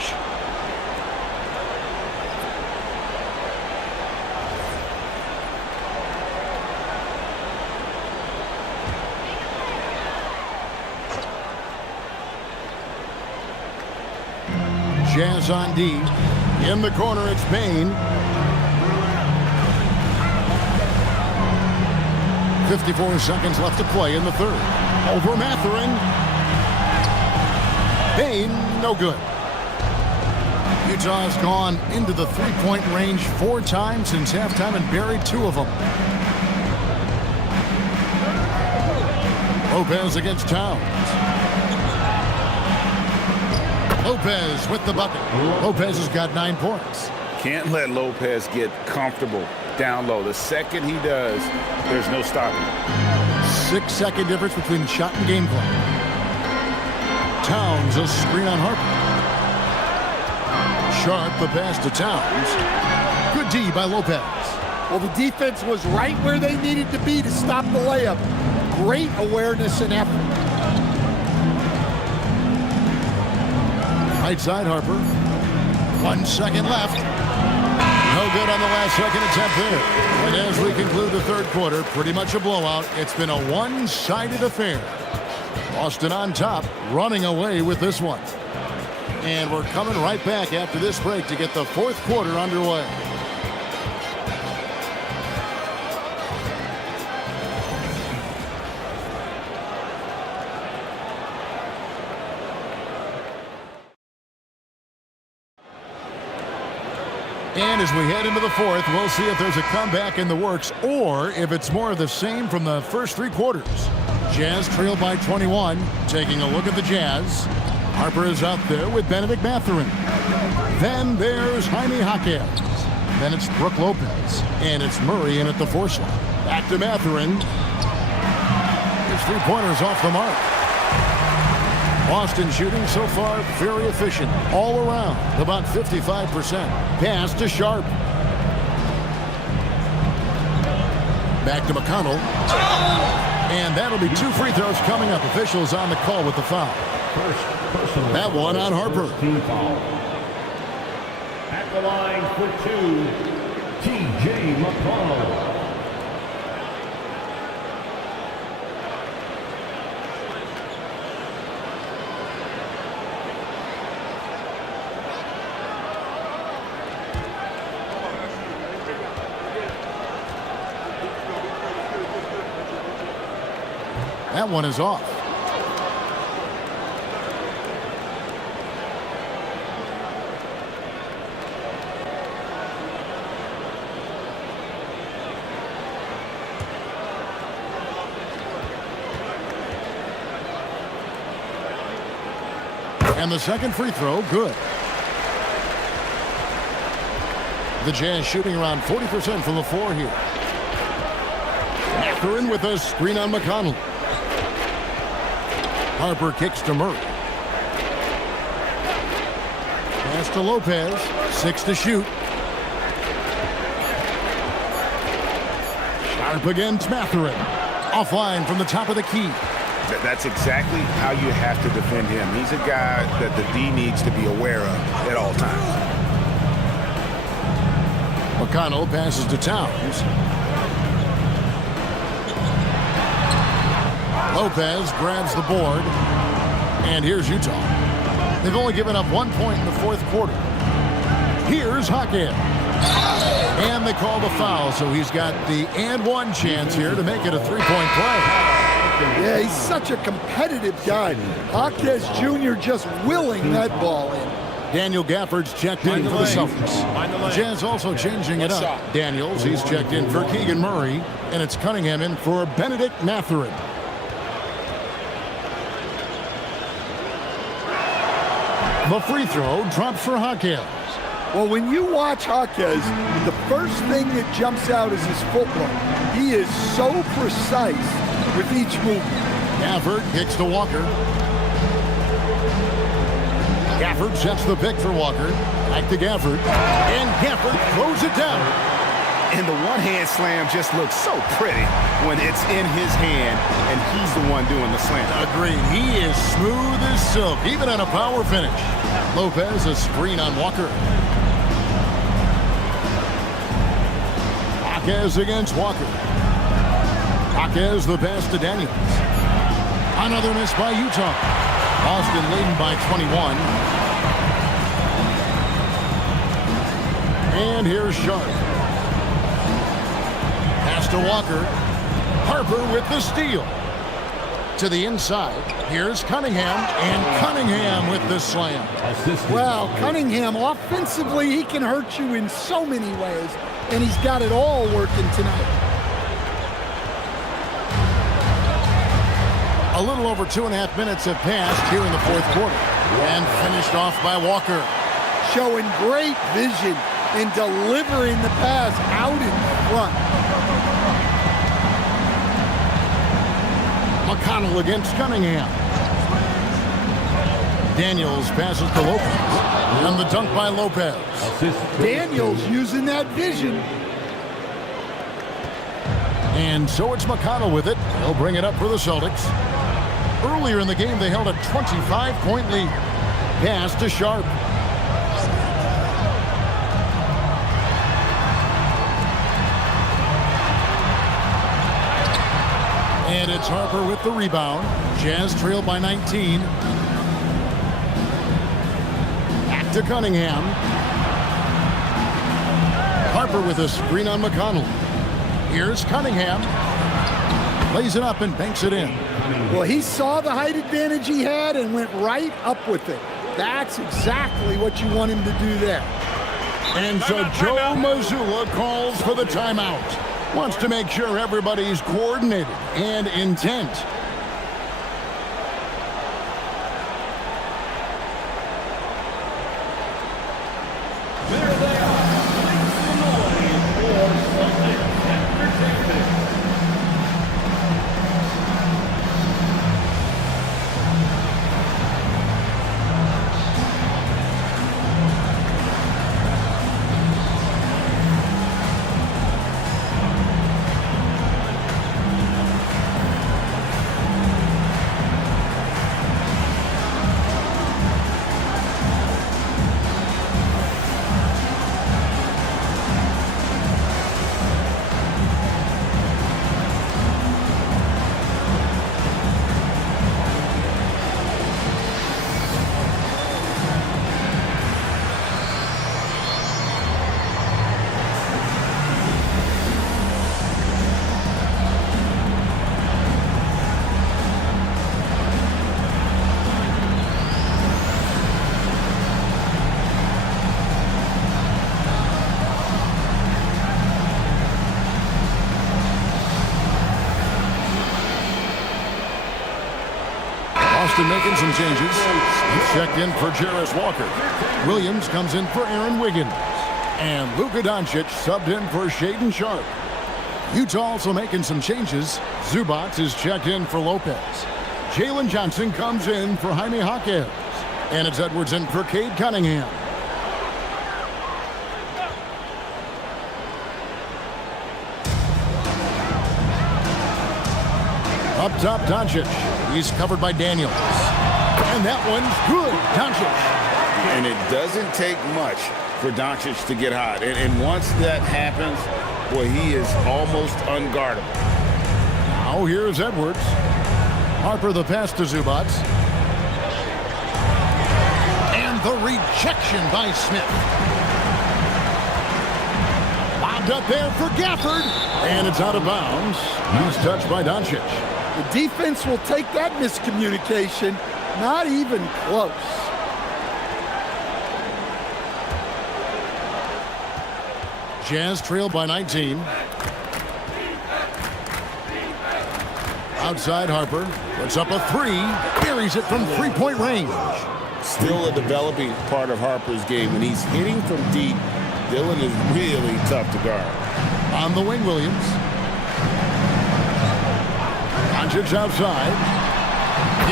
Jazz on D. In the corner, it's Bain. 54 seconds left to play in the third. Over Mathurin. Bain, no good. Utah's gone into the three-point range 4 times since halftime and buried 2 of them. Lopez against Towns. Lopez with the bucket. Lopez has got 9 points. Can't let Lopez get comfortable down low. The second he does, there's no stopping. 6-second difference between the shot and game clock. Towns, a screen on Harper. Sharp, the pass to Towns. Good D by Lopez. Well, the defense was right where they needed to be to stop the layup. Great awareness and effort. Right side, Harper. 1 second left. No good on the last second attempt there. And as we conclude the third quarter, pretty much a blowout. It's been a one-sided affair. Boston on top, running away with this one. And we're coming right back after this break to get the fourth quarter underway. And as we head into the fourth, we'll see if there's a comeback in the works or if it's more of the same from the first three quarters. Jazz trailed by 21. Taking a look at the Jazz. Harper is out there with Benedict Mathurin. Then there's Jaime Jaquez. Then it's Brook Lopez. And it's Murray in at the 4 slot. Back to Mathurin. His three-pointers off the mark. Boston shooting so far very efficient. All around, about 55%. Pass to Sharp. Back to McConnell. And that'll be 2 free throws coming up. Officials on the call with the foul. That one on Harper. At the line for 2, T.J. McConnell. That one is off. And the second free throw, good. The Jazz shooting around 40% from the floor here. Mathurin with a screen on McConnell. Harper kicks to Murray. Pass to Lopez. 6 to shoot. Sharp against Mathurin. Offline from the top of the key. That's exactly how you have to defend him. He's a guy that the D needs to be aware of at all times. McConnell passes to Towns. Lopez grabs the board. And here's Utah. They've only given up 1 point in the fourth quarter. Here's Jaquez. And they call the foul, so he's got the and one chance here to make it a three-point play. Yeah, he's such a competitive guy. Jaquez Jr. just willing that ball in. Daniel Gafford's checked in for the Celtics. Jazz also changing it up. Daniels, he's checked in for Keegan Murray. And it's Cunningham in for Benedict Mathurin. The free throw drops for Jaquez. Well, when you watch Jaquez, the first thing that jumps out is his footwork. He is so precise with each movement. Gafford kicks to Walker. Gafford sets the pick for Walker. Back to Gafford. And Gafford throws it down. And the one-hand slam just looks so pretty when it's in his hand and he's the one doing the slam. Agreed. He is smooth as silk, even on a power finish. Lopez, a screen on Walker. Jaquez against Walker. Jaquez the pass to Daniels. Another miss by Utah. Boston leading by 21. And here's Sharp. Pass to Walker. Harper with the steal. To the inside. Here's Cunningham. And Cunningham with the slam. Wow, Cunningham, offensively, he can hurt you in so many ways. And he's got it all working tonight. A little over 2.5 minutes have passed here in the fourth quarter. And finished off by Walker. Showing great vision and delivering the pass out in front. McConnell against Cunningham. Daniels passes to Lopez. And the dunk by Lopez. Daniels using that vision. And so it's McConnell with it. He'll bring it up for the Celtics. Earlier in the game, they held a 25-point lead. Pass to Sharp. And it's Harper with the rebound. Jazz trail by 19. Back to Cunningham. Harper with a screen on McConnell. Here's Cunningham. Lays it up and banks it in. Well, he saw the height advantage he had and went right up with it. That's exactly what you want him to do there. And so Joe Mazzulla calls for the timeout. Wants to make sure everybody's coordinated and intent. There they are. Make some noise for Celtics entertainment. Boston making some changes. He's checked in for Jarris Walker. Williams comes in for Aaron Wiggins. And Luka Doncic subbed in for Shaedon Sharpe. Utah also making some changes. Zubac is checked in for Lopez. Jalen Johnson comes in for Jaime Jaquez. And it's Edwards in for Cade Cunningham. Up top, Doncic. He's covered by Daniels. And that one's good. Doncic. And it doesn't take much for Doncic to get hot. And once that happens, boy, he is almost unguardable. Now here's Edwards. Harper the pass to Zubac. And the rejection by Smith. Lobbed up there for Gafford. And it's out of bounds. He's touched by Doncic. The defense will take that miscommunication. Not even close. Jazz trail by 19. Outside Harper. Puts up a three. Buries it from three-point range. Still a developing part of Harper's game. When he's hitting from deep, Dillon is really tough to guard. On the wing, Williams. Doncic outside.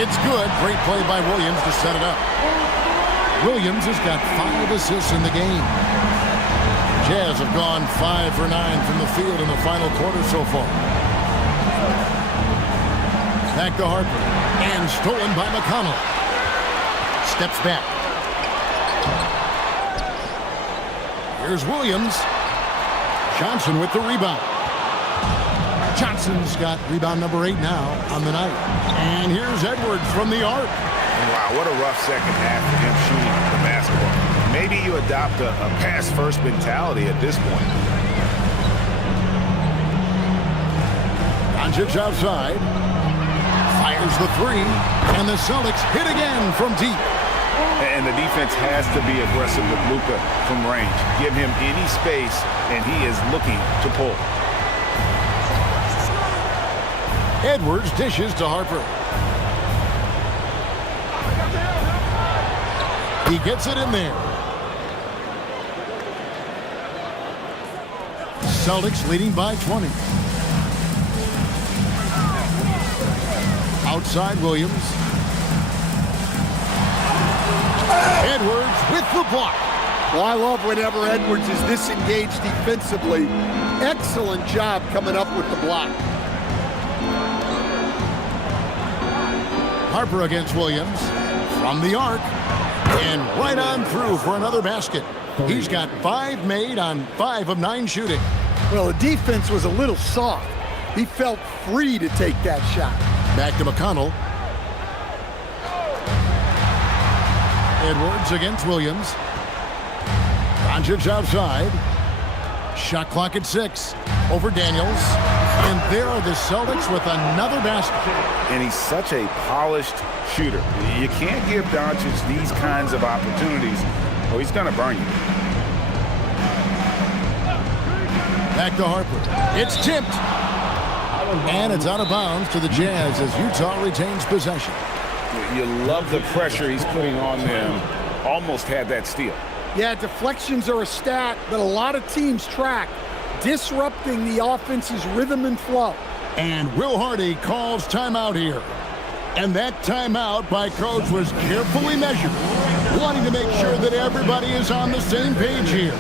It's good. Great play by Williams to set it up. Williams has got 5 assists in the game. Jazz have gone 5 for 9 from the field in the final quarter so far. Back to Harper. And stolen by McConnell. Steps back. Here's Williams. Johnson with the rebound. Johnson's got rebound number 8 now on the night. And here's Edwards from the arc. Wow, what a rough second half for him shooting the basketball. Maybe you adopt a pass-first mentality at this point. Doncic outside. Fires the three. And the Celtics hit again from deep. And the defense has to be aggressive with Luka from range. Give him any space, and he is looking to pull. Edwards dishes to Harper. He gets it in there. Celtics leading by 20. Outside Williams. Edwards with the block. Well, I love whenever Edwards is disengaged defensively. Excellent job coming up with the block. Harper against Williams from the arc and right on through for another basket. He's got 5 made on 5 of 9 shooting. Well, the defense was a little soft. He felt free to take that shot. Back to McConnell. Edwards against Williams. Doncic outside. Shot clock at 6. Over Daniels. And there are the Celtics with another basket. And he's such a polished shooter. You can't give Doncic these kinds of opportunities or he's going to burn you. Back to Harper. It's tipped. And it's out of bounds to the Jazz as Utah retains possession. You love the pressure he's putting on them. Almost had that steal. Yeah, deflections are a stat that a lot of teams track, disrupting the offense's rhythm and flow. And Will Hardy calls timeout here. And that timeout by Coach was carefully measured, wanting to make sure that everybody is on the same page here.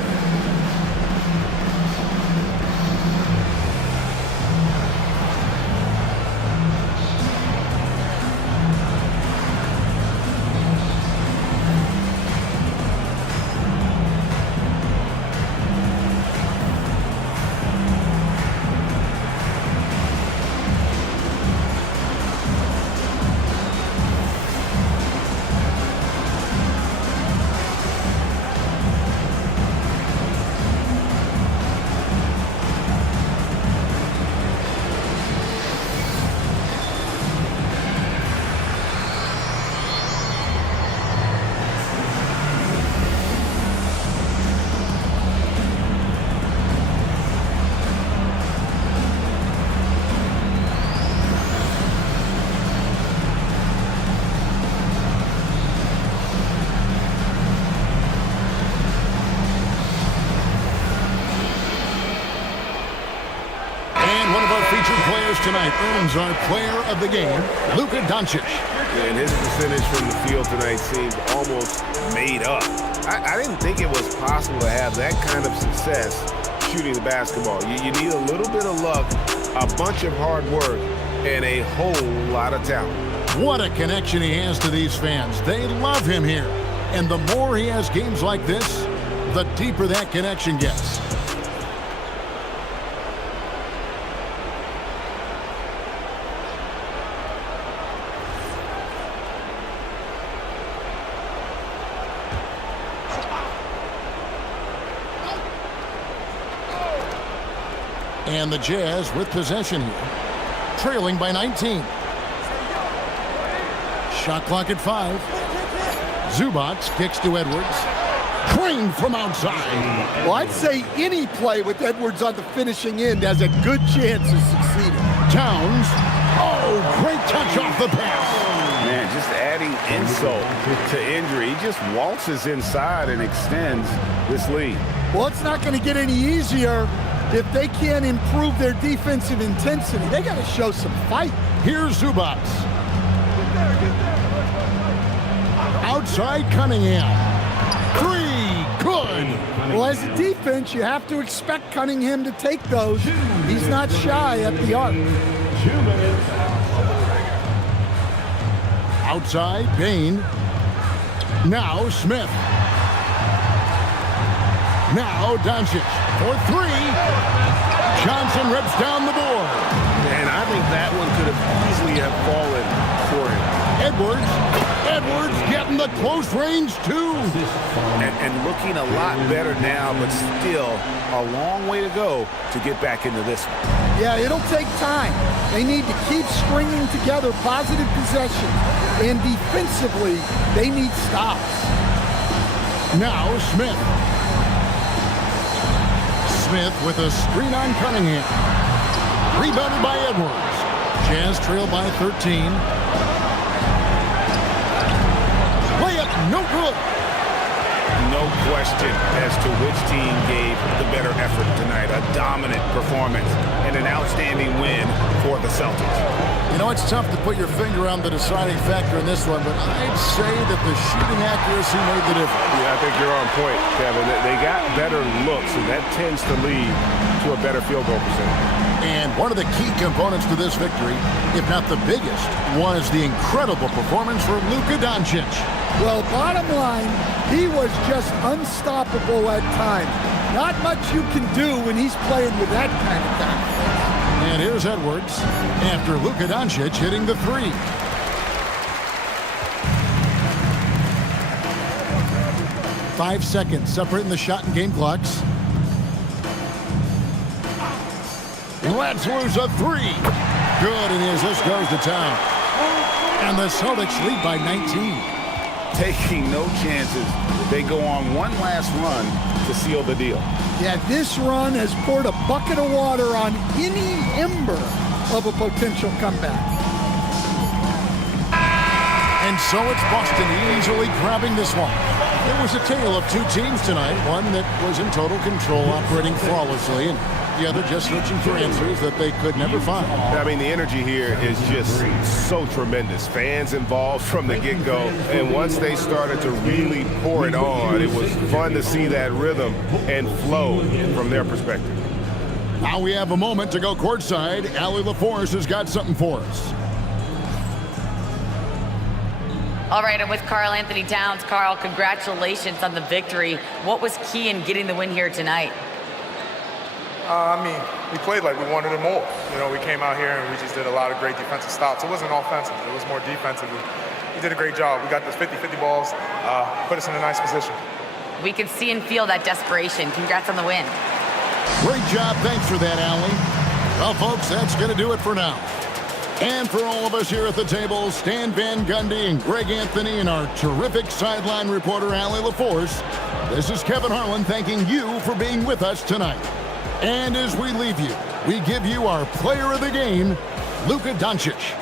Tonight earns our player of the game, Luka Doncic. And his percentage from the field tonight seemed almost made up. I didn't think it was possible to have that kind of success shooting the basketball. You need a little bit of luck, a bunch of hard work, and a whole lot of talent. What a connection he has to these fans. They love him here. And the more he has games like this, the deeper that connection gets. And the Jazz with possession here, trailing by 19. Shot clock at 5. Zubac kicks to Edwards. Trained from outside. Well, I'd say any play with Edwards on the finishing end has a good chance of succeeding. Towns. Oh, great touch off the pass. Man, just adding insult to injury. He just waltzes inside and extends this lead. Well, it's not going to get any easier. If they can't improve their defensive intensity, they got to show some fight. Here's Zubac. Outside Cunningham. 3, good. Well, as a defense, you have to expect Cunningham to take those. He's not shy at the arc. 2 minutes. Outside, Bain. Now Smith. Now Doncic for 3. Johnson rips down the board. And I think that one could have easily have fallen for him. Edwards getting the close range too. And looking a lot better now, but still a long way to go to get back into this one. Yeah, it'll take time. They need to keep stringing together positive possession. And defensively, they need stops. Now Smith. Smith with a screen on Cunningham. Rebounded by Edwards. Jazz trail by 13. Layup, no good. No question as to which team gave the better effort tonight. A dominant performance and an outstanding win for the Celtics. You know, it's tough to put your finger on the deciding factor in this one, but I'd say that the shooting accuracy made the difference. Yeah, I think you're on point, Kevin. They got better looks, and that tends to lead to a better field goal percentage. And one of the key components to this victory, if not the biggest, was the incredible performance for Luka Doncic. Well, bottom line, he was just unstoppable at times. Not much you can do when he's playing with that kind of confidence. And here's Edwards after Luka Doncic hitting the 3. Five seconds separating the shot and game clocks. Let's lose a 3. Good, and as this goes to town. And the Celtics lead by 19. taking no chances. They go on one last run to seal the deal. Yeah, this run has poured a bucket of water on any ember of a potential comeback. And so it's Boston easily grabbing this one. It was a tale of two teams tonight, one that was in total control, operating flawlessly, and the other just searching for answers that they could never find. I mean, the energy here is just so tremendous. Fans involved from the get-go, and once they started to really pour it on, it was fun to see that rhythm and flow from their perspective. Now we have a moment to go courtside. Allie LaForce has got something for us. All right, I'm with Karl Anthony Towns. Karl, congratulations on the victory. What was key in getting the win here tonight? I mean, we played like we wanted it more. You know, we came out here and we just did a lot of great defensive stops. It wasn't offensive. It was more defensive. We did a great job. We got those 50-50 balls, put us in a nice position. We can see and feel that desperation. Congrats on the win. Great job. Thanks for that, Allie. Well, folks, that's going to do it for now. And for all of us here at the table, Stan Van Gundy and Greg Anthony and our terrific sideline reporter, Allie LaForce, this is Kevin Harlan thanking you for being with us tonight. And as we leave you, we give you our player of the game, Luka Doncic.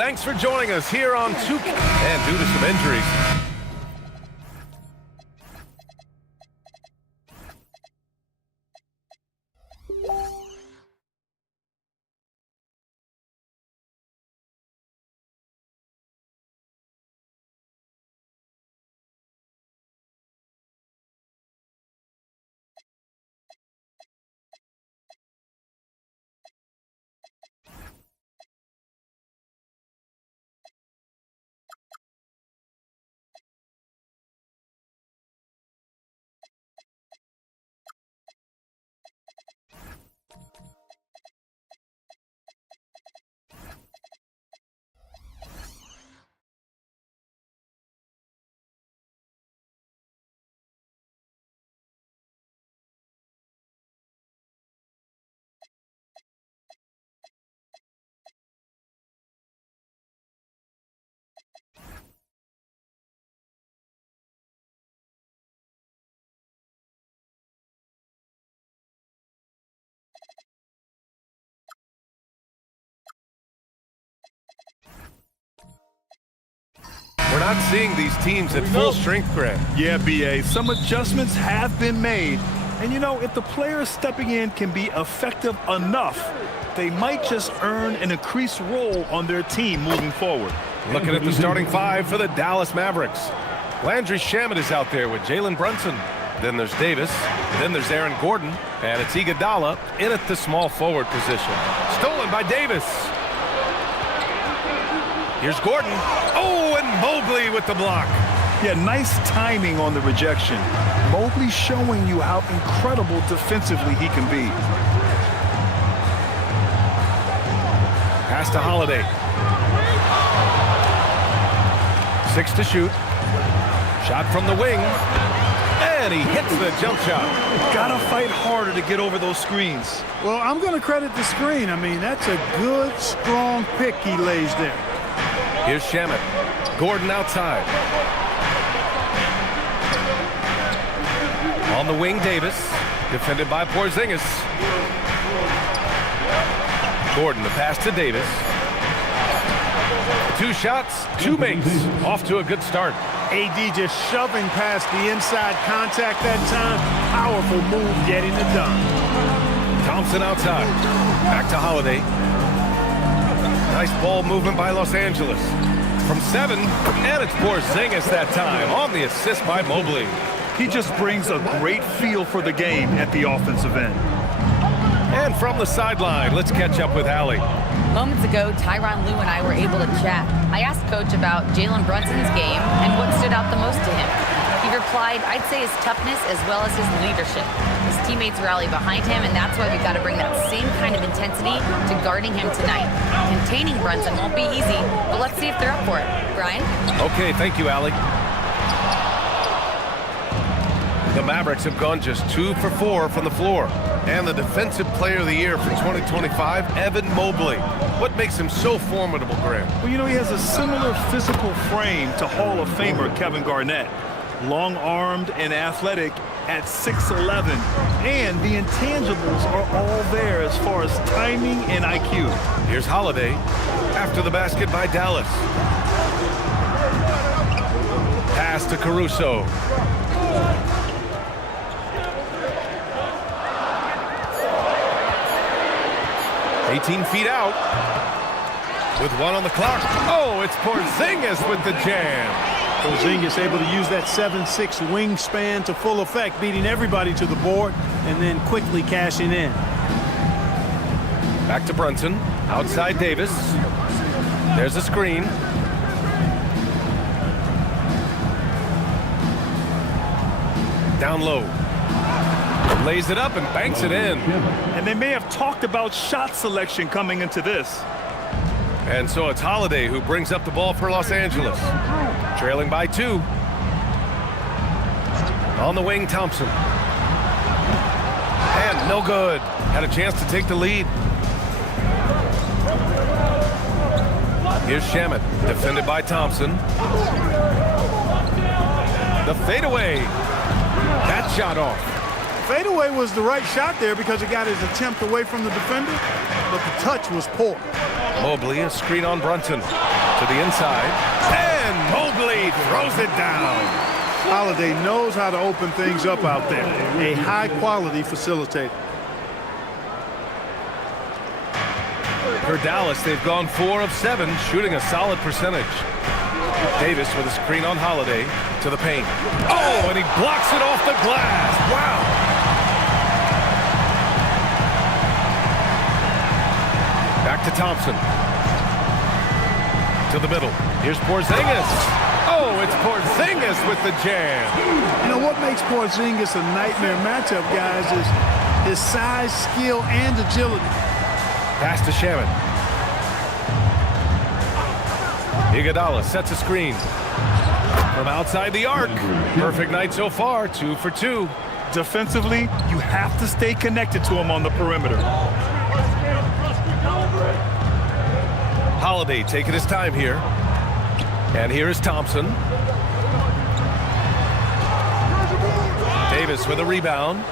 Thanks for joining us here on 2K. And due to some injuries, we're not seeing these teams at full strength, Grant. Yeah, BA, some adjustments have been made. And, you know, if the players stepping in can be effective enough, they might just earn an increased role on their team moving forward. Looking at the starting five for the Dallas Mavericks. Landry Shamet is out there with Jalen Brunson. Then there's Davis. Then there's Aaron Gordon. And it's Iguodala in at the small forward position. Stolen by Davis. Here's Gordon. Oh, and Mobley with the block. Yeah, nice timing on the rejection. Mobley showing you how incredible defensively he can be. Pass to Holiday. 6 to shoot. Shot from the wing. And he hits the jump shot. Gotta fight harder to get over those screens. Well, I'm going to credit the screen. I mean, that's a good, strong pick he lays there. Here's Shamet. Gordon outside. On the wing, Davis. Defended by Porzingis. Gordon, the pass to Davis. 2 shots, 2 makes. Off to a good start. AD just shoving past the inside contact that time. Powerful move getting it done. Thompson outside. Back to Holiday. Nice ball movement by Los Angeles. From 7, and it's Porzingis that time on the assist by Mobley. He just brings a great feel for the game at the offensive end. And from the sideline, let's catch up with Allie. Moments ago, Tyronn Lue and I were able to chat. I asked Coach about Jalen Brunson's game and what stood out the most to him. He replied, I'd say his toughness as well as his leadership. His teammates rally behind him, and that's why we've got to bring that same kind of intensity to guarding him tonight. Containing Brunson won't be easy, but let's see if they're up for it. Brian? Okay, thank you, Allie. The Mavericks have gone just 2 for 4 from the floor. And the Defensive Player of the Year for 2025, Evan Mobley. What makes him so formidable, Grant? Well, you know, he has a similar physical frame to Hall of Famer Kevin Garnett. Long-armed and athletic at 6'11". And the intangibles are all there as far as timing and IQ. Here's Holiday after the basket by Dallas. Pass to Caruso. $18 feet out with 1 on the clock. Oh, it's Porzingis with the jam. Porzingis able to use that 7'6" wingspan to full effect, beating everybody to the board and then quickly cashing in. Back to Brunson. Outside Davis. There's a screen. Down low. Lays it up and banks it in. And they may have talked about shot selection coming into this. And so it's Holiday who brings up the ball for Los Angeles. Trailing by 2. On the wing, Thompson. And no good. Had a chance to take the lead. Here's Shamet, defended by Thompson. The fadeaway. That shot off. Fadeaway was the right shot there because it got his attempt away from the defender, but the touch was poor. Mobley, a screen on Brunson. To the inside. And Mobley throws it down. Holiday knows how to open things up out there. A high-quality facilitator. For Dallas, they've gone 4 of 7, shooting a solid percentage. Davis with a screen on Holiday to the paint. Oh, and he blocks it off the glass. Wow. Back to Thompson. To the middle. Here's Porzingis. Oh, it's Porzingis with the jam. You know what makes Porzingis a nightmare matchup, guys, is his size, skill, and agility. Pass to Shaman. Iguodala sets a screen. From outside the arc. Perfect night so far, 2 for 2. Defensively, you have to stay connected to him on the perimeter. Holiday taking his time here. And here is Thompson. Davis with a rebound.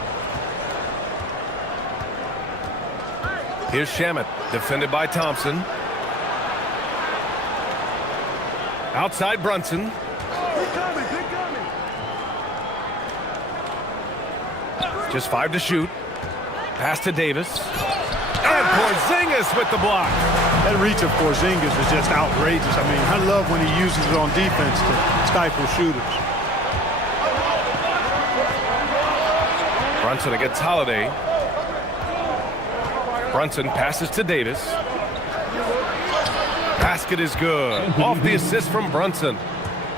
Here's Shamet, defended by Thompson. Outside Brunson. Just 5 to shoot. Pass to Davis. And Porzingis with the block. That reach of Porzingis is just outrageous. I mean, I love when he uses it on defense to stifle shooters. Brunson against Holiday. Brunson passes to Davis. Basket is good. Off the assist from Brunson.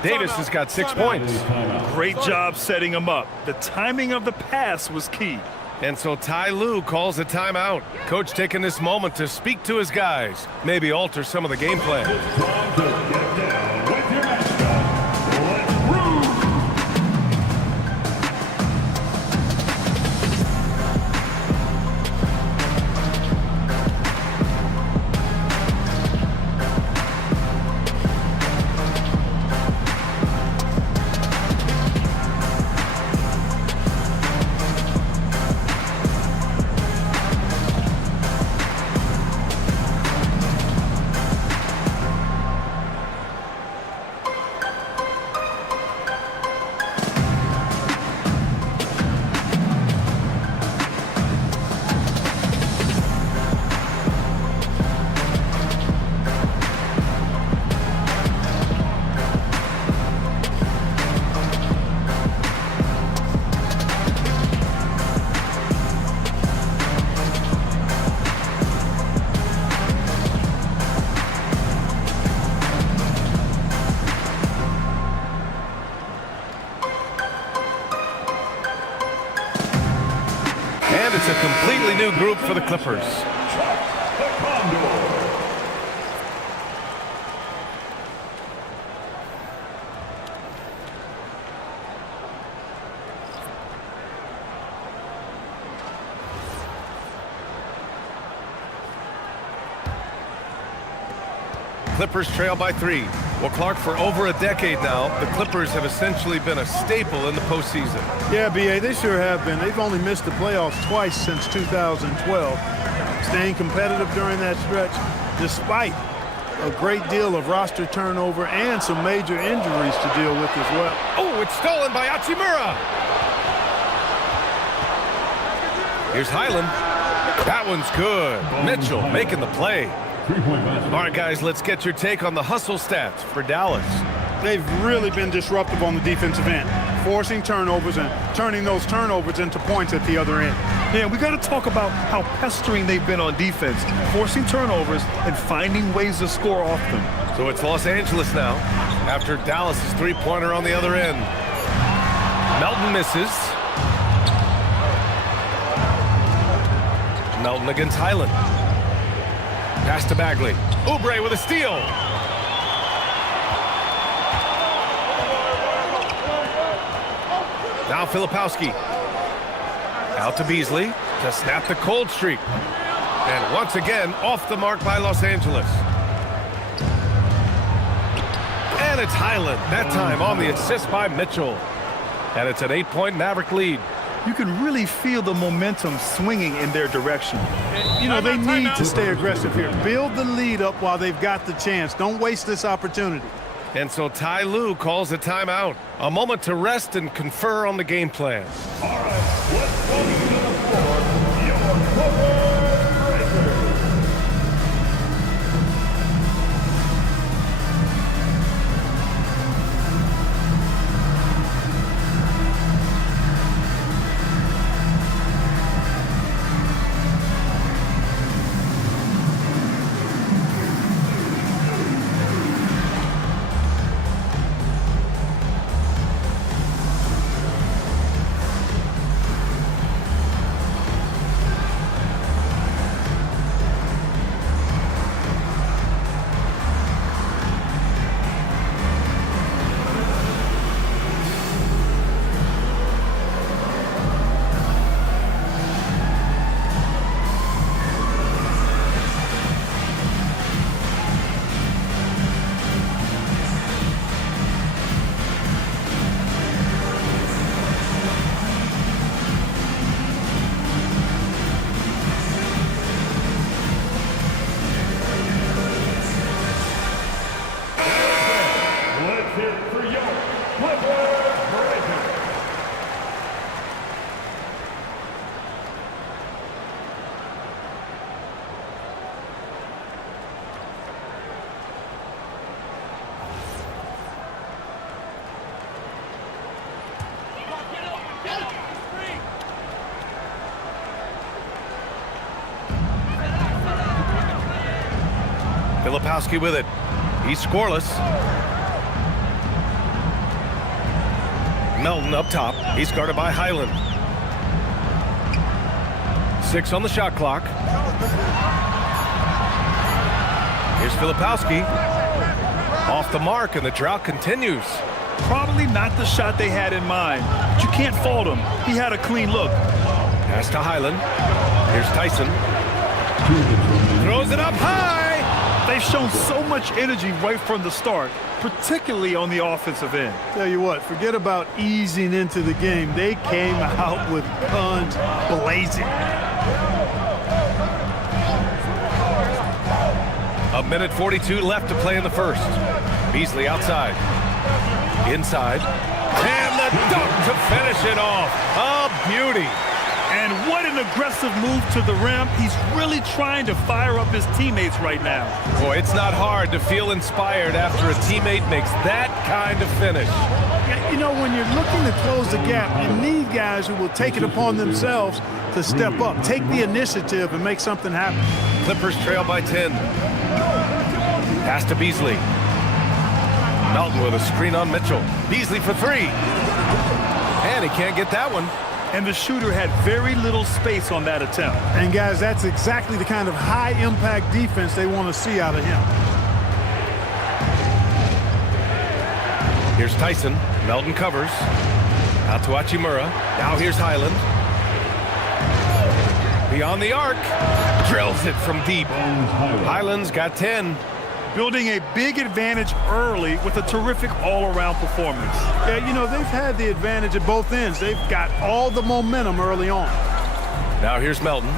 Davis has got 6 points. Great job setting him up. The timing of the pass was key. And so Ty Lue calls a timeout. Coach taking this moment to speak to his guys. Maybe alter some of the game plan. And it's a completely new group for the Clippers. Clippers trail by 3. Well, Clark, for over a decade now, the Clippers have essentially been a staple in the postseason. Yeah, B.A., they sure have been. They've only missed the playoffs twice since 2012. Staying competitive during that stretch, despite a great deal of roster turnover and some major injuries to deal with as well. Oh, it's stolen by Hachimura. Here's Highland. That one's good. Mitchell making the play. All right, guys, let's get your take on the hustle stats for Dallas. They've really been disruptive on the defensive end, forcing turnovers and turning those turnovers into points at the other end. Yeah, we got to talk about how pestering they've been on defense, forcing turnovers and finding ways to score off them. So it's Los Angeles now after Dallas's three-pointer on the other end. Melton misses. Melton against Highland. Pass to Bagley. Oubre with a steal. Now Filipowski. Out to Beasley to snap the cold streak. And once again, off the mark by Los Angeles. And it's Highland, that time on the assist by Mitchell. And it's an 8-point Maverick lead. you can really feel the momentum swinging in their direction. You know, they need to stay aggressive here. Build the lead up while they've got the chance. Don't waste this opportunity. And so Ty Lue calls a timeout. A moment to rest and confer on the game plan. All right, let's go to the floor. Your cover breaker. Let's hear it for your cover breaker. Filipowski with it. He's scoreless. Melton up top. He's guarded by Highland. 6 on the shot clock. Here's Filipowski. Off the mark, and the drought continues. Probably not the shot they had in mind, but you can't fault him. He had a clean look. Pass to Highland. Here's Tyson. Throws it up high. They've shown so much energy right from the start, particularly on the offensive end. Tell you what, forget about easing into the game. They came out with guns blazing. A minute 42 left to play in the first. Beasley outside. Inside. And the dunk to finish it off. A beauty. And what an aggressive move to the rim. He's really trying to fire up his teammates right now. Boy, it's not hard to feel inspired after a teammate makes that kind of finish. You know, when you're looking to close the gap, you need guys who will take it upon themselves to step up, take the initiative, and make something happen. Clippers trail by 10. Pass to Beasley. Melton with a screen on Mitchell. Beasley for 3. And he can't get that one. And the shooter had very little space on that attempt. And guys, that's exactly the kind of high-impact defense they want to see out of him. Here's Tyson. Melton covers. Out to Achimura. Now here's Highland. Beyond the arc. Drills it from deep. Highland's got 10. Building a big advantage early with a terrific all-around performance. Yeah, you know, they've had the advantage at both ends. They've got all the momentum early on. Now here's Melton.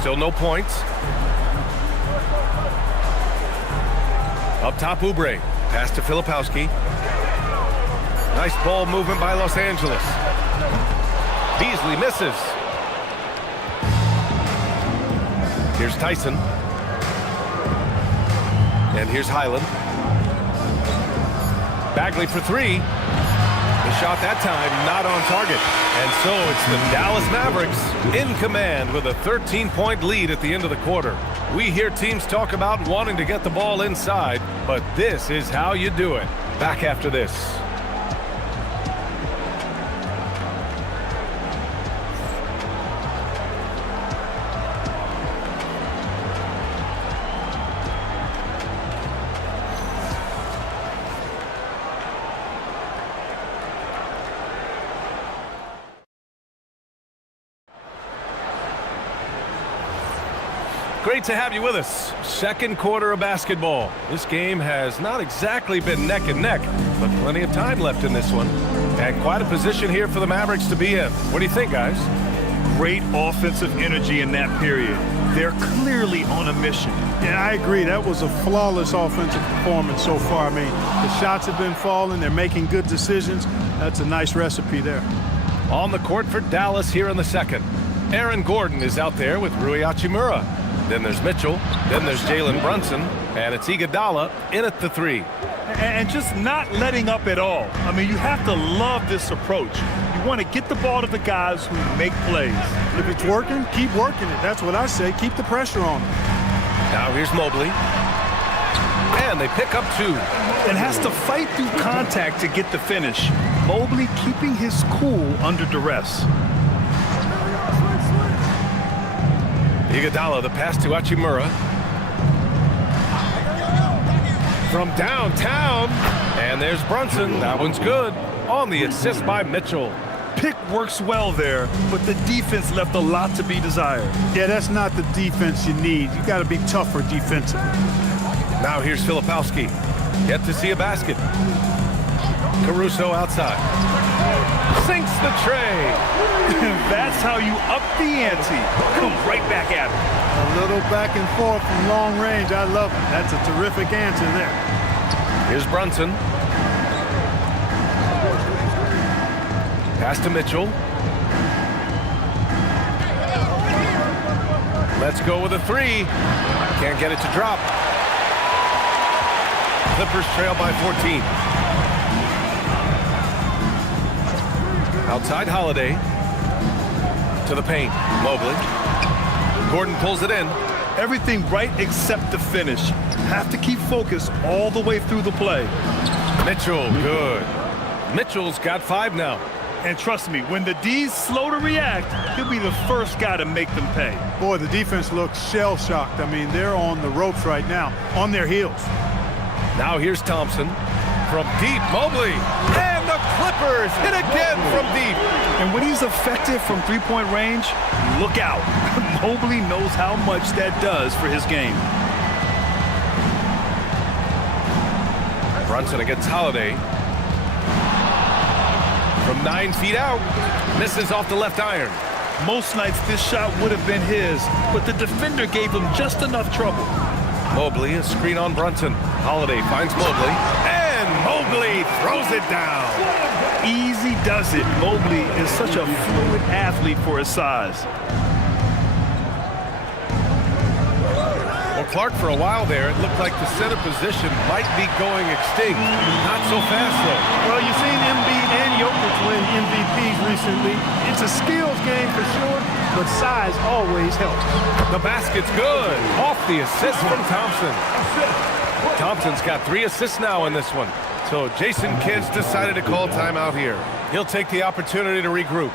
Still no points. Up top, Oubre. Pass to Filipowski. Nice ball movement by Los Angeles. Beasley misses. Here's Tyson. And here's Highland. Bagley for 3. The shot that time not on target. And so it's the Dallas Mavericks in command with a 13-point lead at the end of the quarter. We hear teams talk about wanting to get the ball inside, but this is how you do it. Back after this. Great to have you with us. Second quarter of basketball. This game has not exactly been neck and neck, but plenty of time left in this one. And quite a position here for the Mavericks to be in. What do you think, guys? Great offensive energy in that period. They're clearly on a mission. Yeah, I agree. That was a flawless offensive performance so far. I mean, the shots have been falling. They're making good decisions. That's a nice recipe there. On the court for Dallas here in the second. Aaron Gordon is out there with Rui Hachimura. Then there's Mitchell. Then there's Jalen Brunson. And it's Iguodala in at the 3. And just not letting up at all. I mean, you have to love this approach. You want to get the ball to the guys who make plays. If it's working, keep working it. That's what I say. Keep the pressure on them. Now here's Mobley. And they pick up 2. And has to fight through contact to get the finish. Mobley keeping his cool under duress. Iguodala, the pass to Hachimura. From downtown. And there's Brunson. That one's good. On the assist by Mitchell. Pick works well there, but the defense left a lot to be desired. Yeah, that's not the defense you need. You got to be tougher defensively. Now here's Filipowski. Yet to see a basket. Caruso outside. Sinks the tray. That's how you up the ante. Come right back at it. A little back and forth from long range. I love it. That's a terrific answer there. Here's Brunson. Pass to Mitchell. Let's go with a 3. Can't get it to drop. Clippers trail by 14. Outside Holiday. To the paint. Mobley. Gordon pulls it in. Everything right except the finish. Have to keep focused all the way through the play. Mitchell, good. Mitchell's got 5 now. And trust me, when the D's slow to react, he'll be the first guy to make them pay. Boy, the defense looks shell-shocked. I mean, they're on the ropes right now, on their heels. Now here's Thompson. From deep, Mobley. And the Clippers hit again from deep. And when he's effective from three-point range, look out. Mobley knows how much that does for his game. Brunson against Holiday. From 9 feet out. Misses off the left iron. Most nights this shot would have been his, but the defender gave him just enough trouble. Mobley, a screen on Brunson. Holiday finds Mobley. And Mobley throws it down. Easy does it. Mobley is such a fluid athlete for his size. Well, Clark, for a while there, it looked like the center position might be going extinct. Not so fast, though. Well, you've seen Embiid and Jokic win MVPs recently. It's a skills game for sure, but size always helps. The basket's good. Off the assist from Thompson. Thompson's got 3 assists now in this one. So Jason Kidd's decided to call timeout here. He'll take the opportunity to regroup.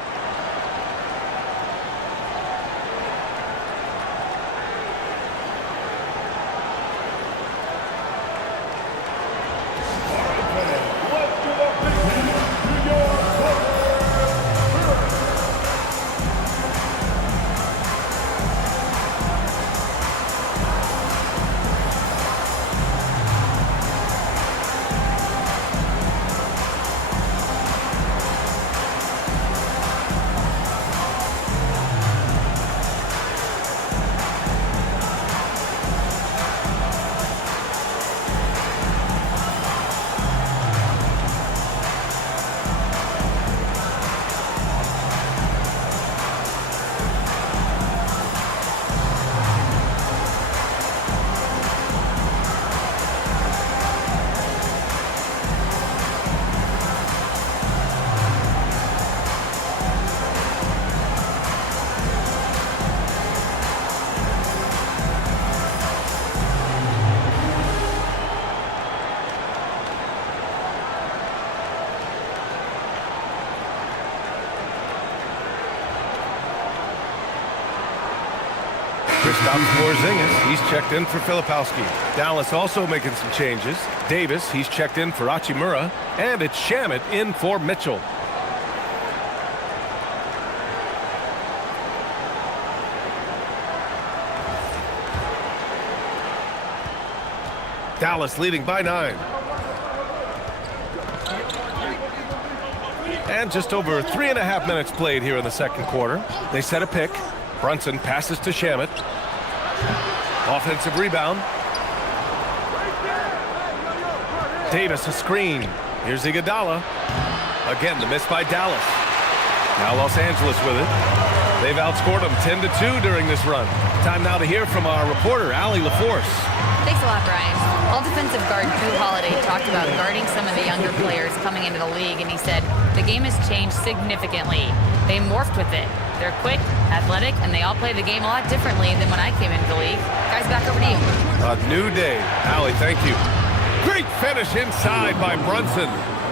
Kristaps Porzingis, he's checked in for Filipowski. Dallas also making some changes. Davis, he's checked in for Hachimura. And it's Shamet in for Mitchell. Dallas leading by 9. And just over 3.5 minutes played here in the second quarter. They set a pick. Brunson passes to Shamet. Offensive rebound. Davis a screen. Here's Iguodala. Again, the miss by Dallas. Now Los Angeles with it. They've outscored them 10-2 during this run. Time now to hear from our reporter, Allie LaForce. Thanks a lot, Brian. All-defensive guard Drew Holiday talked about guarding some of the younger players coming into the league, and he said, the game has changed significantly. They morphed with it. They're quick, athletic, and they all play the game a lot differently than when I came into the league. Guys, back over to you. A new day. Allie, thank you. Great finish inside by Brunson.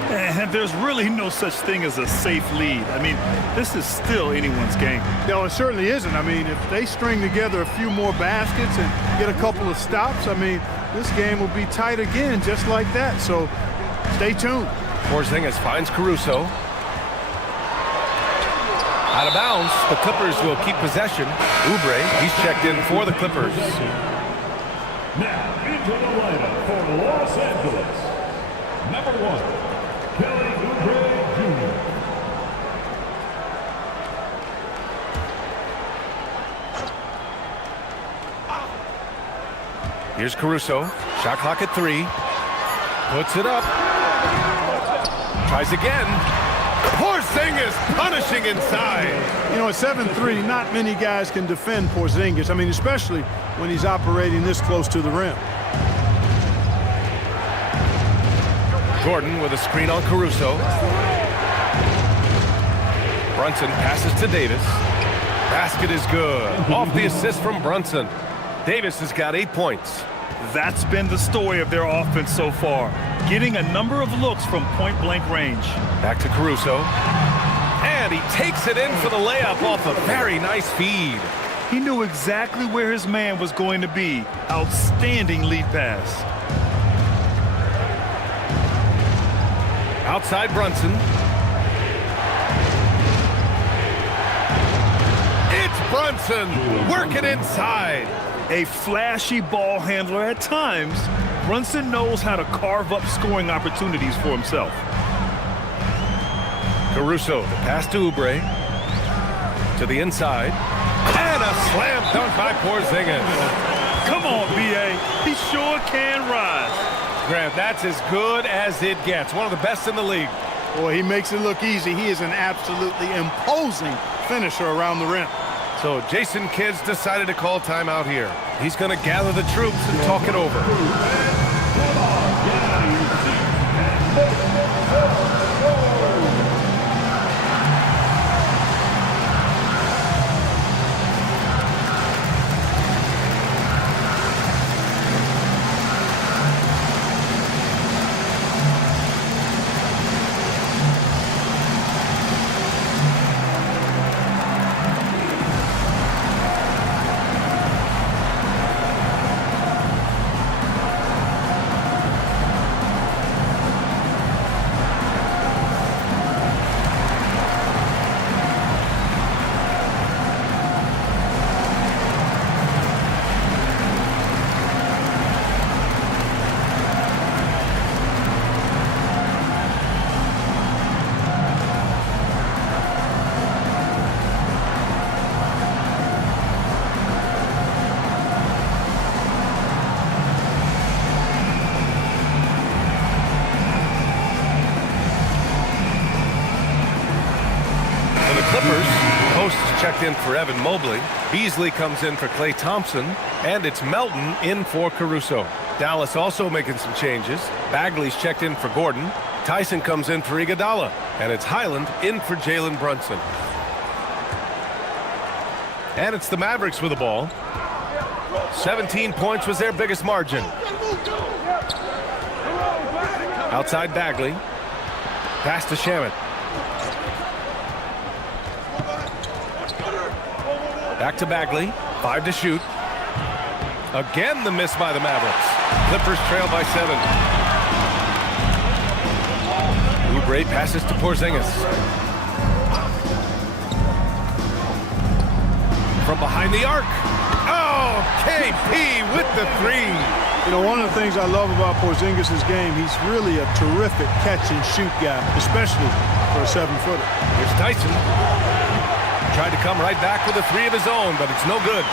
And there's really no such thing as a safe lead. I mean, this is still anyone's game. No, it certainly isn't. I mean, if they string together a few more baskets and get a couple of stops, I mean, this game will be tight again just like that. So stay tuned. Porzingis finds Caruso. Out of bounds. The Clippers will keep possession. Oubre, he's checked in for the Clippers. Now into the lineup for Los Angeles. Number 1. Kelly Oubre Jr. Here's Caruso. Shot clock at 3. Puts it up. Tries again. Porzingis punishing inside. You know, at 7'3", not many guys can defend Porzingis. I mean, especially when he's operating this close to the rim. Gordon with a screen on Caruso. Brunson passes to Davis. Basket is good. Off the assist from Brunson. Davis has got 8 points. That's been the story of their offense so far. Getting a number of looks from point-blank range. Back to Caruso. And he takes it in for the layup off a very nice feed. He knew exactly where his man was going to be. Outstanding lead pass. Outside Brunson. It's Brunson working inside. A flashy ball handler at times, Brunson knows how to carve up scoring opportunities for himself. Caruso, the pass to Oubre. To the inside. And a slam dunk by Porzingis. Come on, B.A. He sure can rise. Grant, that's as good as it gets. One of the best in the league. Boy, he makes it look easy. He is an absolutely imposing finisher around the rim. So Jason Kidd's decided to call timeout here. He's going to gather the troops and talk it over. Checked in for Evan Mobley. Beasley comes in for Klay Thompson. And it's Melton in for Caruso. Dallas also making some changes. Bagley's checked in for Gordon. Tyson comes in for Iguodala. And it's Highland in for Jalen Brunson. And it's the Mavericks with the ball. 17 points was their biggest margin. Outside Bagley. Pass to Shamet. Back to Bagley. 5 to shoot. Again, the miss by the Mavericks. Clippers trail by 7. Oubre passes to Porzingis. From behind the arc. Oh, KP with the 3. You know, one of the things I love about Porzingis' game, he's really a terrific catch-and-shoot guy, especially for a 7-footer. Here's Tyson. Tried to come right back with a three of his own, but it's no good.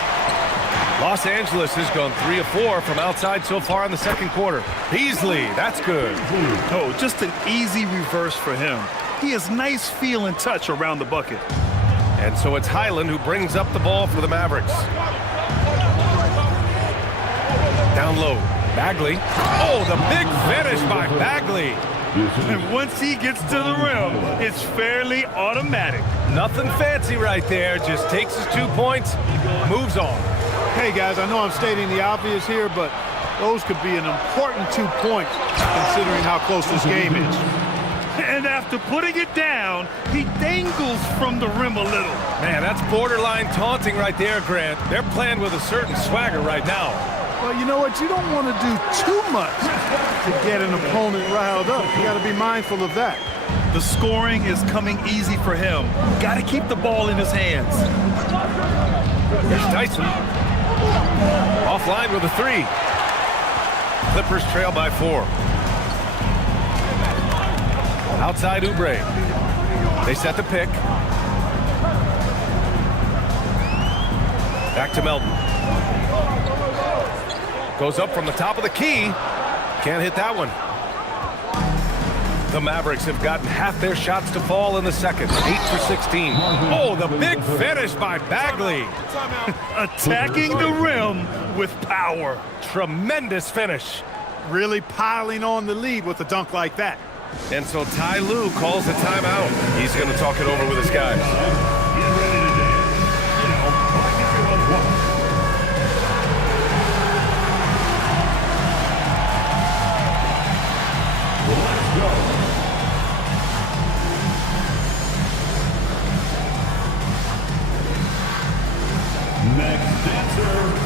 Los Angeles has gone 3 of 4 from outside so far in the second quarter. Beasley, that's good. Oh, just an easy reverse for him. He has nice feel and touch around the bucket. And so it's Highland who brings up the ball for the Mavericks. Down low, Bagley. Oh, the big finish by Bagley. And once he gets to the rim, it's fairly automatic. Nothing fancy right there. Just takes his 2 points, moves on. Hey, guys, I know I'm stating the obvious here, but those could be an important 2 points considering how close this game is. And after putting it down, he dangles from the rim a little. Man, that's borderline taunting right there, Grant. They're playing with a certain swagger right now. Well, you know what? You don't want to do too much to get an opponent riled up. You got to be mindful of that. The scoring is coming easy for him. Got to keep the ball in his hands. Here's Tyson. Offline with a three. Clippers trail by 4. Outside Oubre. They set the pick. Back to Melton. Goes up from the top of the key. Can't hit that one. The Mavericks have gotten half their shots to fall in the second. 8 for 16. Oh, the big finish by Bagley. Attacking the rim with power. Tremendous finish. Really piling on the lead with a dunk like that. And so Ty Lue calls the timeout. He's going to talk it over with his guys. Let's go. Next dancer.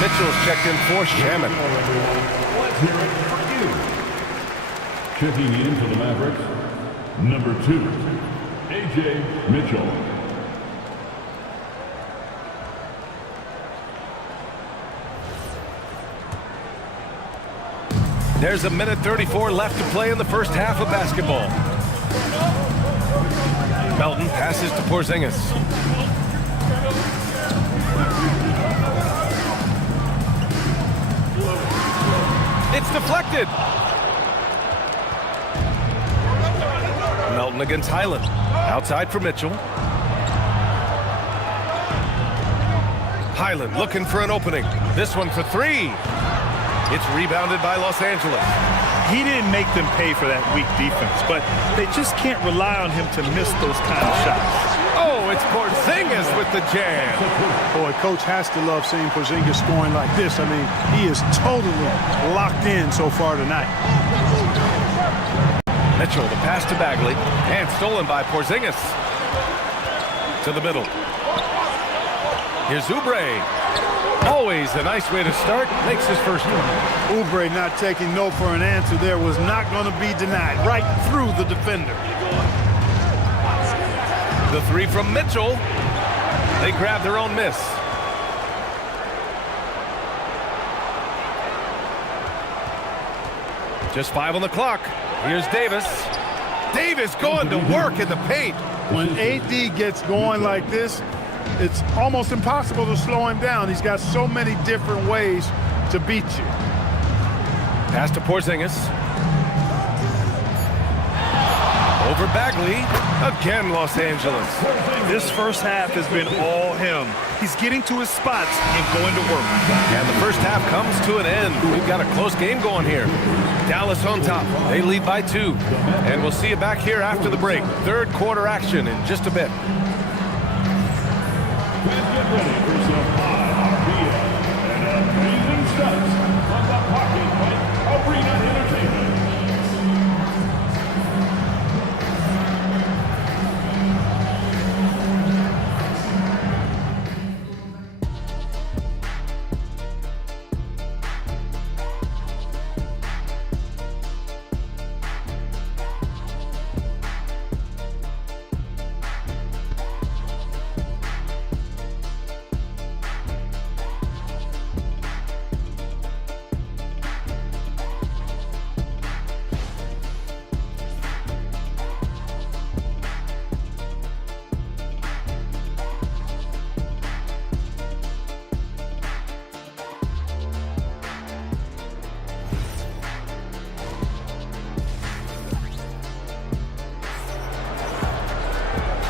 Mitchell's checked in for Shaman. Let's hear it for you. Checking in for the Mavericks, number 2, A.J. Mitchell. There's a minute 34 left to play in the first half of basketball. Melton passes to Porzingis. It's deflected. Melton against Highland. Outside for Mitchell. Highland looking for an opening. This one for 3. It's rebounded by Los Angeles. He didn't make them pay for that weak defense, but they just can't rely on him to miss those kind of shots. Oh, it's Porzingis with the jam. Boy, Coach has to love seeing Porzingis scoring like this. I mean, he is totally locked in so far tonight. Mitchell, the pass to Bagley, and stolen by Porzingis. To the middle. Here's Oubre. Always a nice way to start. Makes his first one. Oubre not taking no for an answer there was not going to be denied. Right through the defender. The 3 from Mitchell. They grab their own miss. Just 5 on the clock. Here's Davis. Davis going to work in the paint. When AD gets going like this, it's almost impossible to slow him down. He's got so many different ways to beat you. Pass to Porzingis. Over Bagley. Again, Los Angeles. This first half has been all him. He's getting to his spots and going to work. And the first half comes to an end. We've got a close game going here. Dallas on top. They lead by 2. And we'll see you back here after the break. Third quarter action in just a bit. Get ready for some high beer and amazing stunts from the Pocket Fight Arena Entertainment.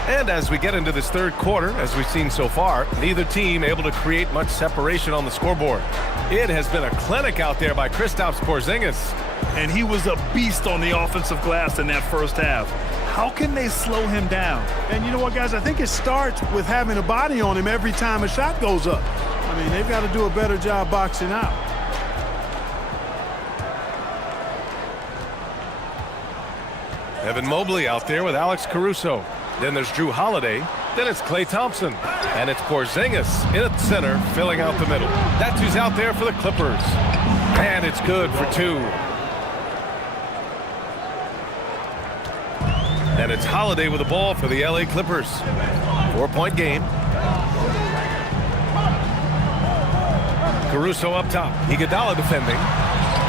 And as we get into this third quarter, as we've seen so far, neither team able to create much separation on the scoreboard. It has been a clinic out there by Kristaps Porzingis. And he was a beast on the offensive glass in that first half. How can they slow him down? And you know what, guys? I think it starts with having a body on him every time a shot goes up. I mean, they've got to do a better job boxing out. Evan Mobley out there with Alex Caruso. Then there's Drew Holiday. Then it's Klay Thompson. And it's Porzingis in at center, filling out the middle. That's who's out there for the Clippers. And it's good for 2. And it's Holiday with the ball for the LA Clippers. 4-point game. Caruso up top. Iguodala defending.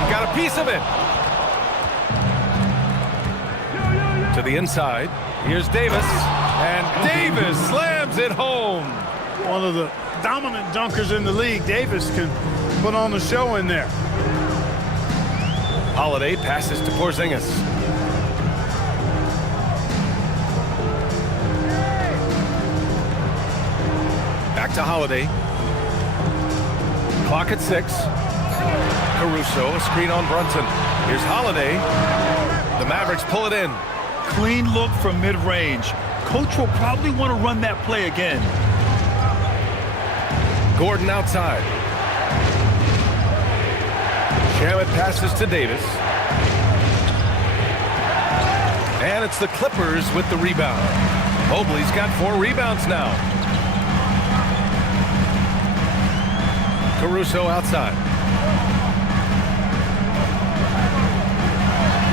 Got a piece of it. To the inside. Here's Davis. And Davis slams it home. One of the dominant dunkers in the league. Davis can put on the show in there. Holiday passes to Porzingis. Back to Holiday. Clock at 6. Caruso, a screen on Brunson. Here's Holiday. The Mavericks pull it in. Clean look from mid-range. Coach will probably want to run that play again. Gordon outside. Shamet passes to Davis. And it's the Clippers with the rebound. Mobley's got 4 rebounds now. Caruso outside.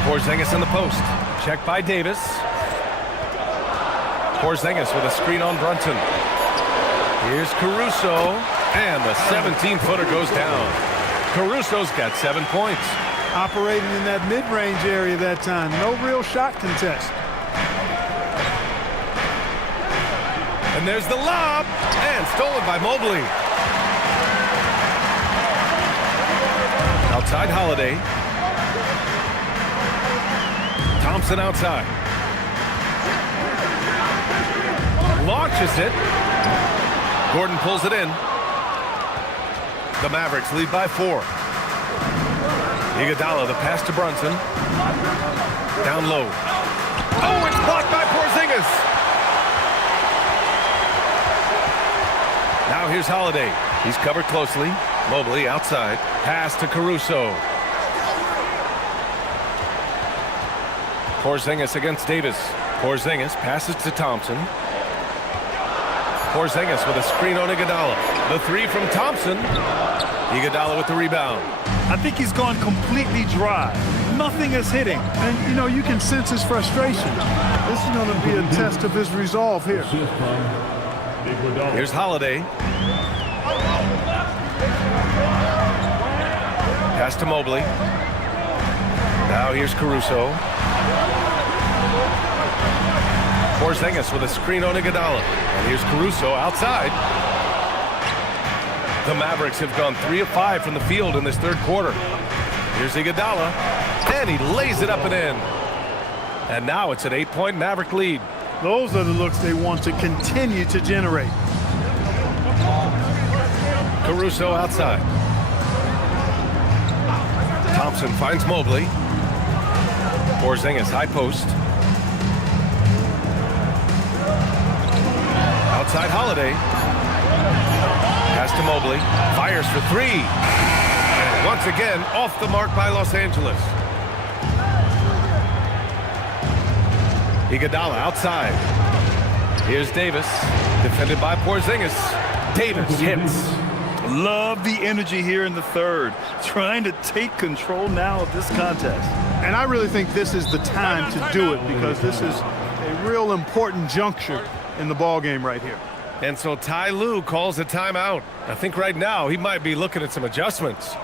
Porzingis in the post. Checked by Davis. Porzingis with a screen on Brunson. Here's Caruso. And the 17-footer goes down. Caruso's got 7 points. Operating in that mid-range area that time. No real shot contest. And there's the lob. And stolen by Mobley. Outside Holiday. Thompson outside. Launches it. Gordon pulls it in. The Mavericks lead by 4. Iguodala, the pass to Brunson. Down low. Oh, it's blocked by Porzingis. Now here's Holiday. He's covered closely. Mobley outside. Pass to Caruso. Porzingis against Davis. Porzingis passes to Thompson. Porzingis with a screen on Iguodala. The 3 from Thompson. Iguodala with the rebound. I think he's gone completely dry. Nothing is hitting. And, you know, you can sense his frustration. This is going to be a test of his resolve here. Here's Holiday. Pass to Mobley. Now here's Caruso. Porzingis with a screen on Iguodala. And here's Caruso outside. The Mavericks have gone 3 of 5 from the field in this third quarter. Here's Iguodala. And he lays it up and in. And now it's an 8-point Maverick lead. Those are the looks they want to continue to generate. Caruso outside. Thompson finds Mobley. Porzingis high post. Outside Holiday. Pass to Mobley. Fires for three. And once again, off the mark by Los Angeles. Iguodala outside. Here's Davis. Defended by Porzingis. Davis hits. Love the energy here in the third. Trying to take control now of this contest. And I really think this is the time to do it because this is a real important juncture in the ball game right here. And so Ty Lue calls a timeout. I think right now he might be looking at some adjustments.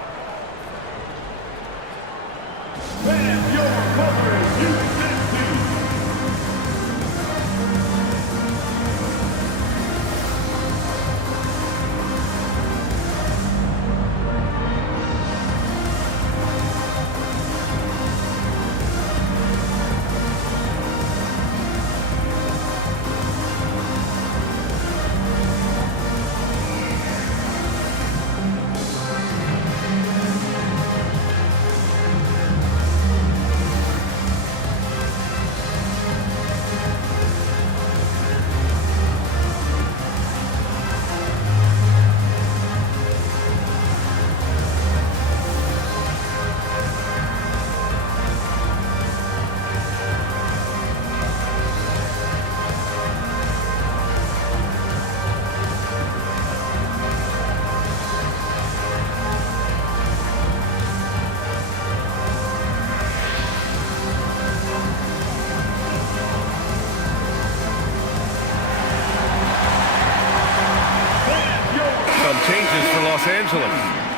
Changes for Los Angeles.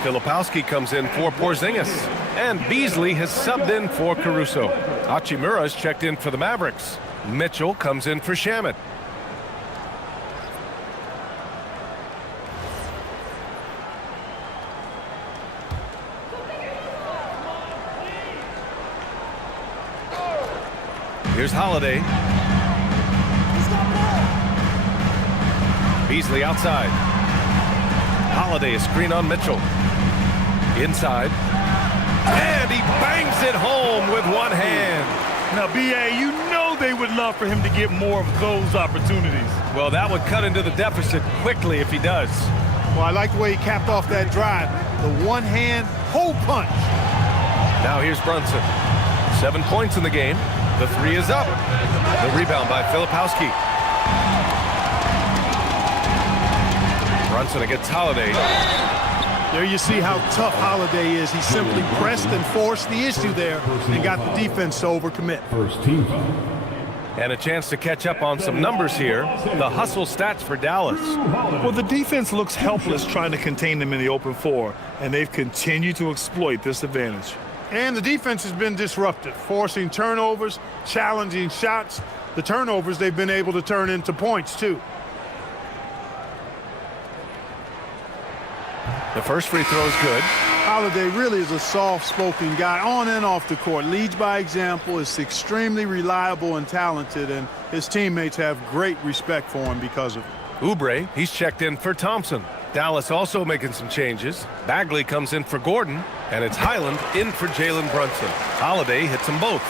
Filipowski comes in for Porzingis. And Beasley has subbed in for Caruso. Hachimura is checked in for the Mavericks. Mitchell comes in for Shamet. Here's Holiday. Beasley outside. Holiday, a screen on Mitchell. Inside. And he bangs it home with one hand. Now, B.A., you know they would love for him to get more of those opportunities. Well, that would cut into the deficit quickly if he does. Well, I like the way he capped off that drive. The one-hand hole punch. Now here's Brunson. 7 points in the game. The three is up. The rebound by Filipowski. Brunson against Holiday. There you see how tough Holiday is. He simply pressed and forced the issue there and got the defense to overcommit. First team foul. And a chance to catch up on some numbers here. The hustle stats for Dallas. Well, the defense looks helpless trying to contain them in the open floor, and they've continued to exploit this advantage. And the defense has been disruptive, forcing turnovers, challenging shots. The turnovers they've been able to turn into points, too. The first free throw is good. Holiday really is a soft-spoken guy on and off the court. Leads by example, is extremely reliable and talented, and his teammates have great respect for him because of it. Oubre, he's checked in for Thompson. Dallas also making some changes. Bagley comes in for Gordon, and it's Highland in for Jalen Brunson. Holiday hits them both.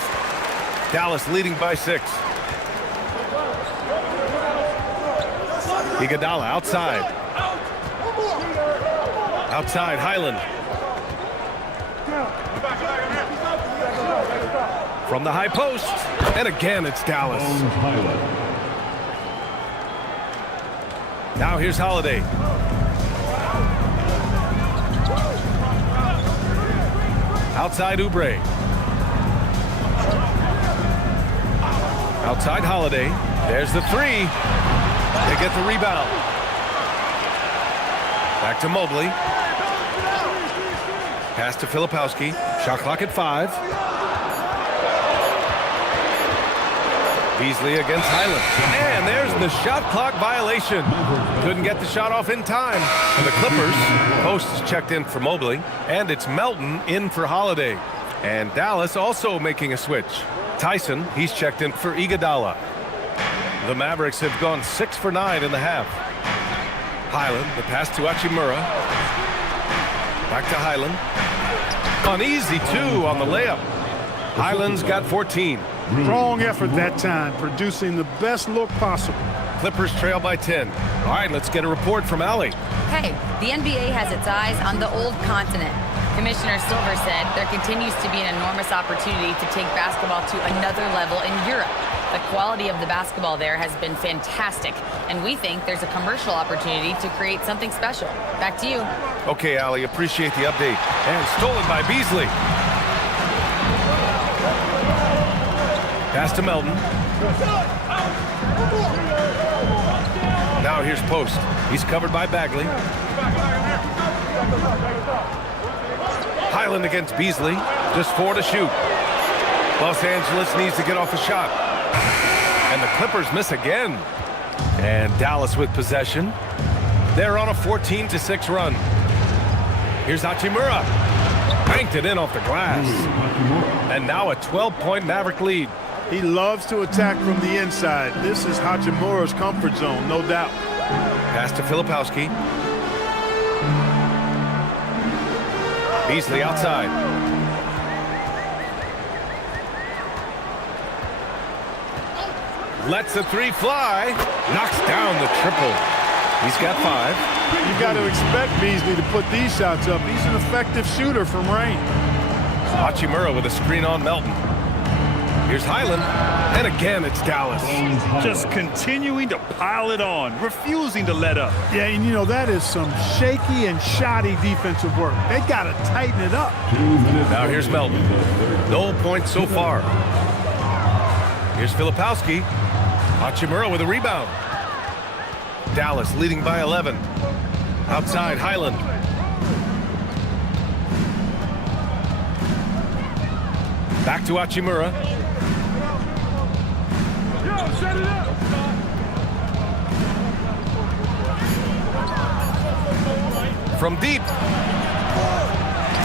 Dallas leading by 6. Iguodala outside. Outside, Highland. From the high post. And again, it's Dallas. Now here's Holiday. Outside, Oubre. Outside, Holiday. There's the three. They get the rebound. Back to Mobley. Pass to Filipowski. Shot clock at 5. Beasley against Highland. And there's the shot clock violation. Couldn't get the shot off in time. For the Clippers, Post is checked in for Mobley. And it's Melton in for Holiday. And Dallas also making a switch. Tyson, he's checked in for Iguodala. The Mavericks have gone 6 for 9 in the half. Highland, the pass to Hachimura. Back to Highland. Uneasy, too, on the layup. Highland's got 14. Strong effort that time, producing the best look possible. Clippers trail by 10. All right, let's get a report from Allie. Hey, the NBA has its eyes on the old continent. Commissioner Silver said there continues to be an enormous opportunity to take basketball to another level in Europe. The quality of the basketball there has been fantastic, and we think there's a commercial opportunity to create something special. Back to you. Okay, Allie, appreciate the update. And stolen by Beasley. Pass to Melton. Now here's Post. He's covered by Bagley. Highland against Beasley. Just 4 to shoot. Los Angeles needs to get off a shot. And the Clippers miss again. And Dallas with possession. They're on a 14-6 run. Here's Hachimura. Banked it in off the glass. And now a 12-point Maverick lead. He loves to attack from the inside. This is Hachimura's comfort zone, no doubt. Pass to Filipowski. Beasley outside. Lets the 3 fly. Knocks down the triple. He's got 5. You've got to expect Beasley to put these shots up. He's an effective shooter from range. Hachimura with a screen on Melton. Here's Highland, and again it's Dallas. Just continuing to pile it on, refusing to let up. Yeah, and you know, that is some shaky and shoddy defensive work. They got to tighten it up. Now here's Melton. No points so far. Here's Filipowski. Hachimura with a rebound. Dallas leading by 11. Outside, Highland. Back to Hachimura. From deep.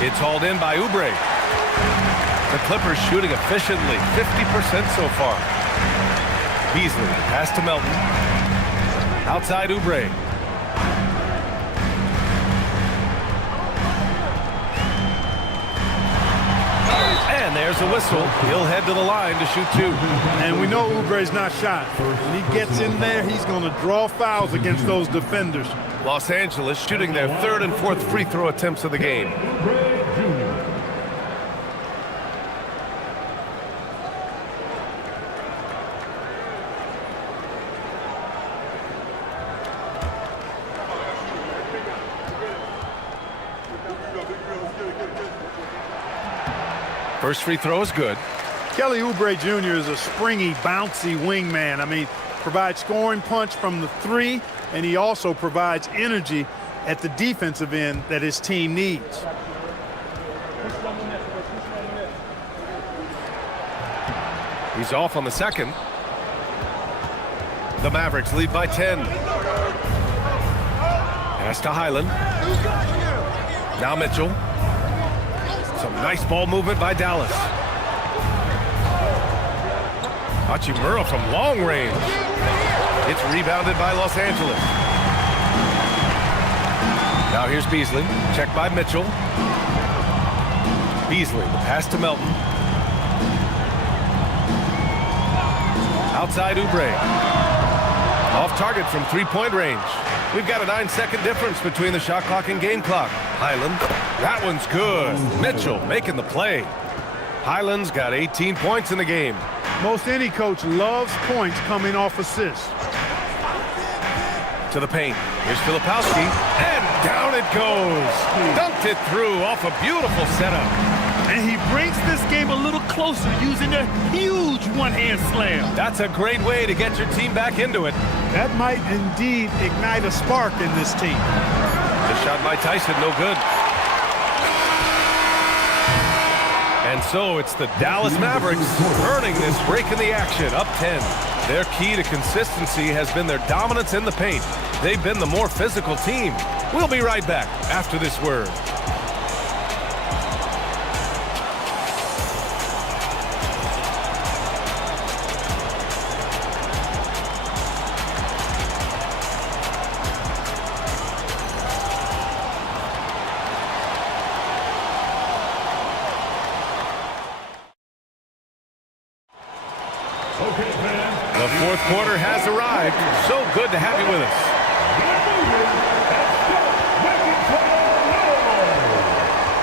It's hauled in by Oubre. The Clippers shooting efficiently, 50% so far. Beasley, pass to Melton. Outside Oubre. And there's a whistle. He'll head to the line to shoot 2. And we know Oubre's not shot. When he gets in there, he's going to draw fouls against those defenders. Los Angeles shooting their 3rd and 4th free throw attempts of the game. First free throw is good. Kelly Oubre Jr. is a springy, bouncy wingman. I mean, provides scoring punch from the 3, and he also provides energy at the defensive end that his team needs. He's off on the second. The Mavericks lead by 10. Pass to Highland. Now Mitchell. Some nice ball movement by Dallas. Hachimura from long range. It's rebounded by Los Angeles. Now here's Beasley. Checked by Mitchell. Beasley, the pass to Melton. Outside Oubre. Off target from 3-point range. We've got a 9-second difference between the shot clock and game clock. Highland, that one's good. Mitchell making the play. Highland's got 18 points in the game. Most any coach loves points coming off assists. To the paint. Here's Filipowski, and down it goes. Dunked it through off a beautiful setup. And he brings this game a little closer using a huge one-hand slam. That's a great way to get your team back into it. That might indeed ignite a spark in this team. The shot by Tyson, no good. And so it's the Dallas Mavericks earning this break in the action, up 10. Their key to consistency has been their dominance in the paint. They've been the more physical team. We'll be right back after this word. Okay, fans. The fourth quarter has arrived. So good to have you with us.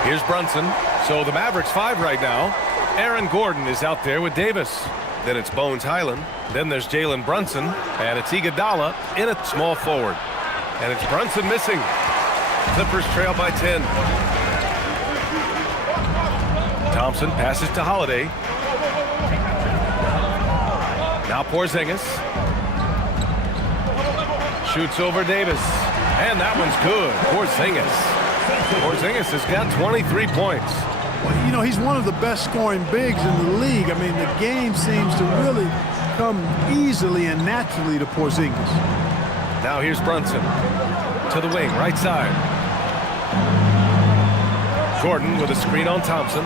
Here's Brunson. So the Mavericks 5 right now. Aaron Gordon is out there with Davis. Then it's Bones Highland. Then there's Jalen Brunson. And it's Iguodala in a small forward. And it's Brunson missing. Clippers trail by 10. Thompson passes to Holiday. Now Porzingis. Shoots over Davis. And that one's good. Porzingis has got 23 points. Well, you know, he's one of the best scoring bigs in the league. I mean, the game seems to really come easily and naturally to Porzingis. Now here's Brunson. To the wing, right side. Gordon with a screen on Thompson.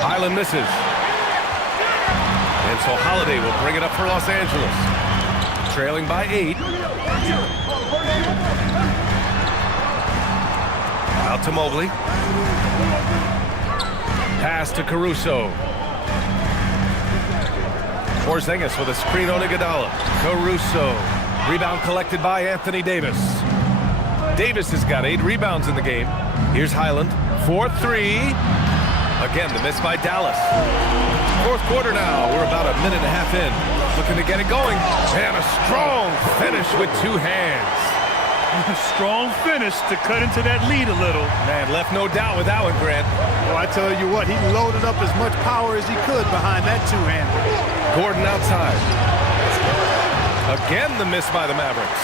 Highland misses. And so Holiday will bring it up for Los Angeles. Trailing by 8. Out to Mobley. Pass to Caruso. Porzingis with a screen on Iguodala. Caruso. Rebound collected by Anthony Davis. Davis has got 8 rebounds in the game. Here's Highland. 4-3. Again, the miss by Dallas. Fourth quarter now. We're about a minute and a half in. Looking to get it going. And a strong finish with 2 hands. Strong finish to cut into that lead a little. Man, left no doubt with that one, Grant. Well, I tell you what, he loaded up as much power as he could behind that 2-hander. Gordon outside. Again, the miss by the Mavericks.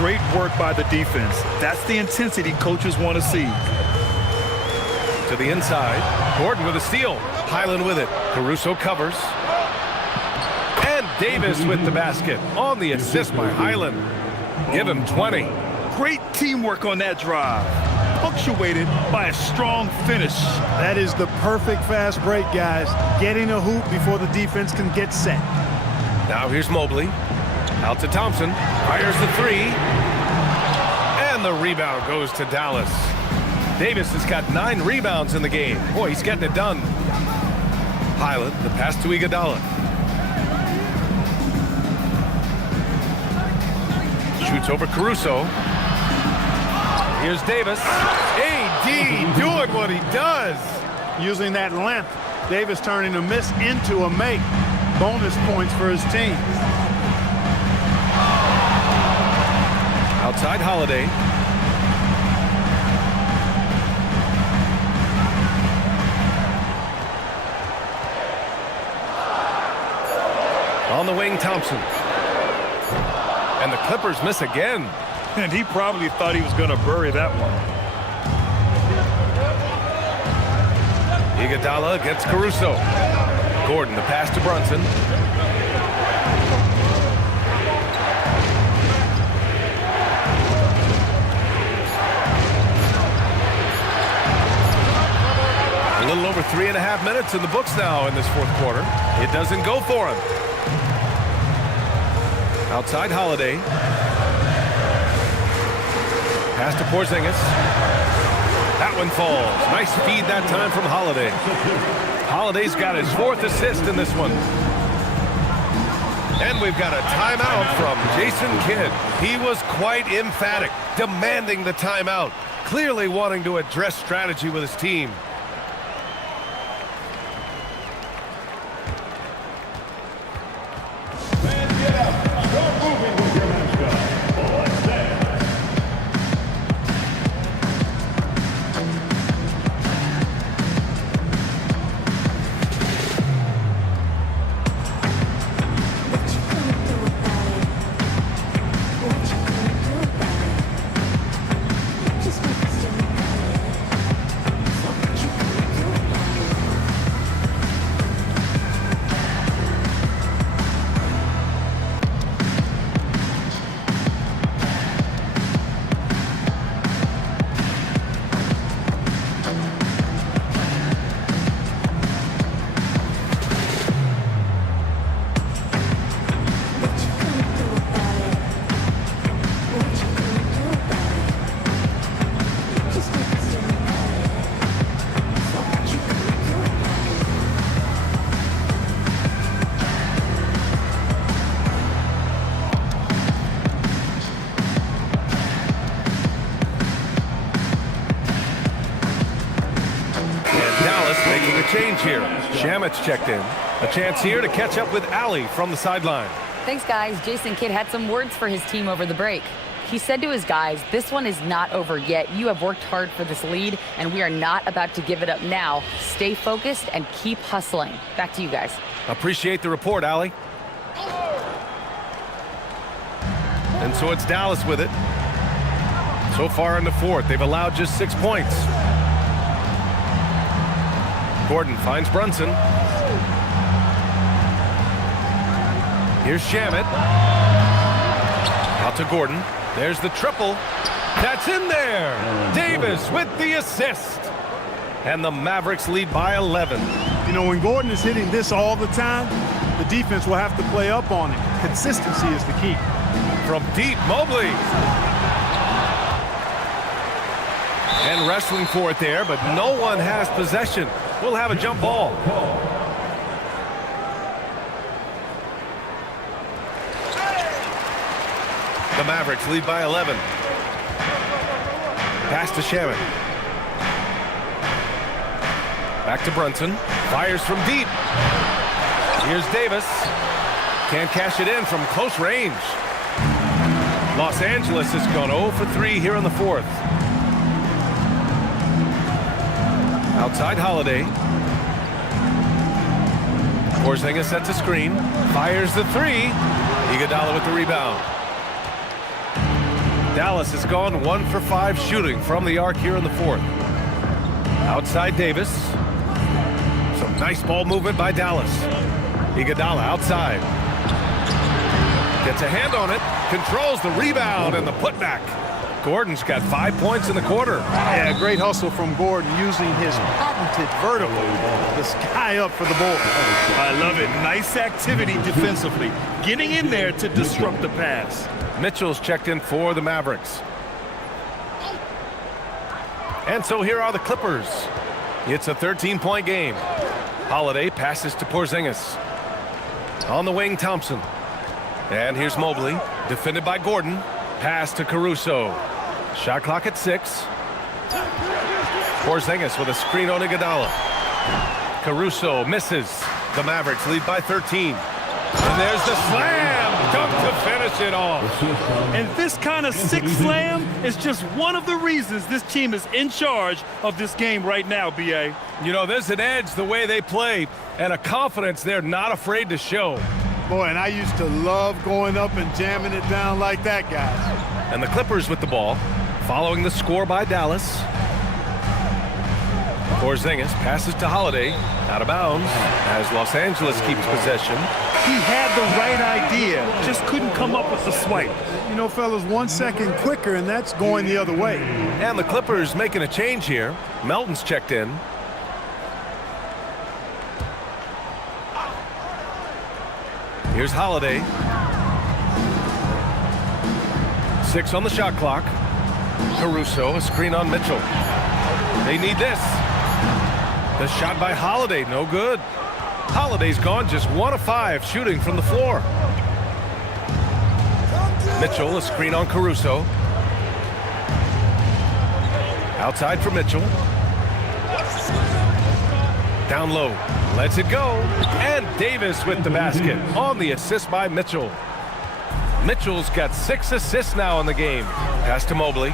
Great work by the defense. That's the intensity coaches want to see. To the inside. Gordon with a steal. Highland with it. Caruso covers. And Davis with the basket. On the assist by Highland. Give him 20. Great teamwork on that drive. Punctuated by a strong finish. That is the perfect fast break, guys. Getting a hoop before the defense can get set. Now here's Mobley. Out to Thompson. Fires the 3. And the rebound goes to Dallas. Davis has got 9 rebounds in the game. Boy, he's getting it done. Highland, the pass to Iguodala. Shoots over Caruso. Here's Davis. AD doing what he does. Using that length. Davis turning a miss into a make. Bonus points for his team. Outside Holiday. On the wing, Thompson. And the Clippers miss again. And he probably thought he was going to bury that one. Iguodala against Caruso. Gordon, the pass to Brunson. A little over 3.5 minutes in the books now in this fourth quarter. It doesn't go for him. Outside Holiday. Pass to Porzingis. That one falls. Nice feed that time from Holiday. Holiday's got his 4th assist in this one. And we've got a timeout from Jason Kidd. He was quite emphatic, demanding the timeout, clearly wanting to address strategy with his team. Shamit's checked in. A chance here to catch up with Allie from the sideline. Thanks, guys. Jason Kidd had some words for his team over the break. He said to his guys, this one is not over yet. You have worked hard for this lead, and we are not about to give it up now. Stay focused and keep hustling. Back to you guys. Appreciate the report, Allie. And so it's Dallas with it. So far in the fourth, they've allowed just 6 points. Gordon finds Brunson. Here's Shamit. Out to Gordon. There's the triple. That's in there. Davis with the assist. And the Mavericks lead by 11. You know, when Gordon is hitting this all the time, the defense will have to play up on it. Consistency is the key. From deep, Mobley. And wrestling for it there, but no one has possession. We'll have a jump ball. The Mavericks lead by 11. Pass to Shamit. Back to Brunson. Fires from deep. Here's Davis. Can't cash it in from close range. Los Angeles has gone 0 for 3 here in the fourth. Outside Holiday. Porzingis sets a screen. Fires the three. Iguodala with the rebound. Dallas has gone 1 for 5 shooting from the arc here in the fourth. Outside Davis. Some nice ball movement by Dallas. Iguodala outside. Gets a hand on it. Controls the rebound and the putback. Gordon's got 5 points in the quarter. Yeah, great hustle from Gordon using his patented vertical to sky up for the ball. I love it. Nice activity defensively. Getting in there to disrupt the pass. Mitchell's checked in for the Mavericks. And so here are the Clippers. It's a 13-point game. Holiday passes to Porzingis. On the wing, Thompson. And here's Mobley, defended by Gordon. Pass to Caruso. Shot clock at 6. Porzingis with a screen on Iguodala. Caruso misses. The Mavericks lead by 13. And there's the slam dunk to finish it off. And this kind of sick slam is just one of the reasons this team is in charge of this game right now, B.A. You know, there's an edge the way they play and a confidence they're not afraid to show. Boy, and I used to love going up and jamming it down like that, guys. And the Clippers with the ball, following the score by Dallas. Porzingis passes to Holiday, out of bounds, as Los Angeles keeps possession. He had the right idea, just couldn't come up with the swipe. You know, fellas, 1 second quicker, and that's going the other way. And the Clippers making a change here. Melton's checked in. Here's Holiday. 6 on the shot clock. Caruso, a screen on Mitchell. They need this. The shot by Holiday, no good. Holiday's gone just 1 of 5 shooting from the floor. Mitchell, a screen on Caruso. Outside for Mitchell. Down low, lets it go. And Davis with the basket on the assist by Mitchell. Mitchell's got 6 assists now in the game. Pass to Mobley.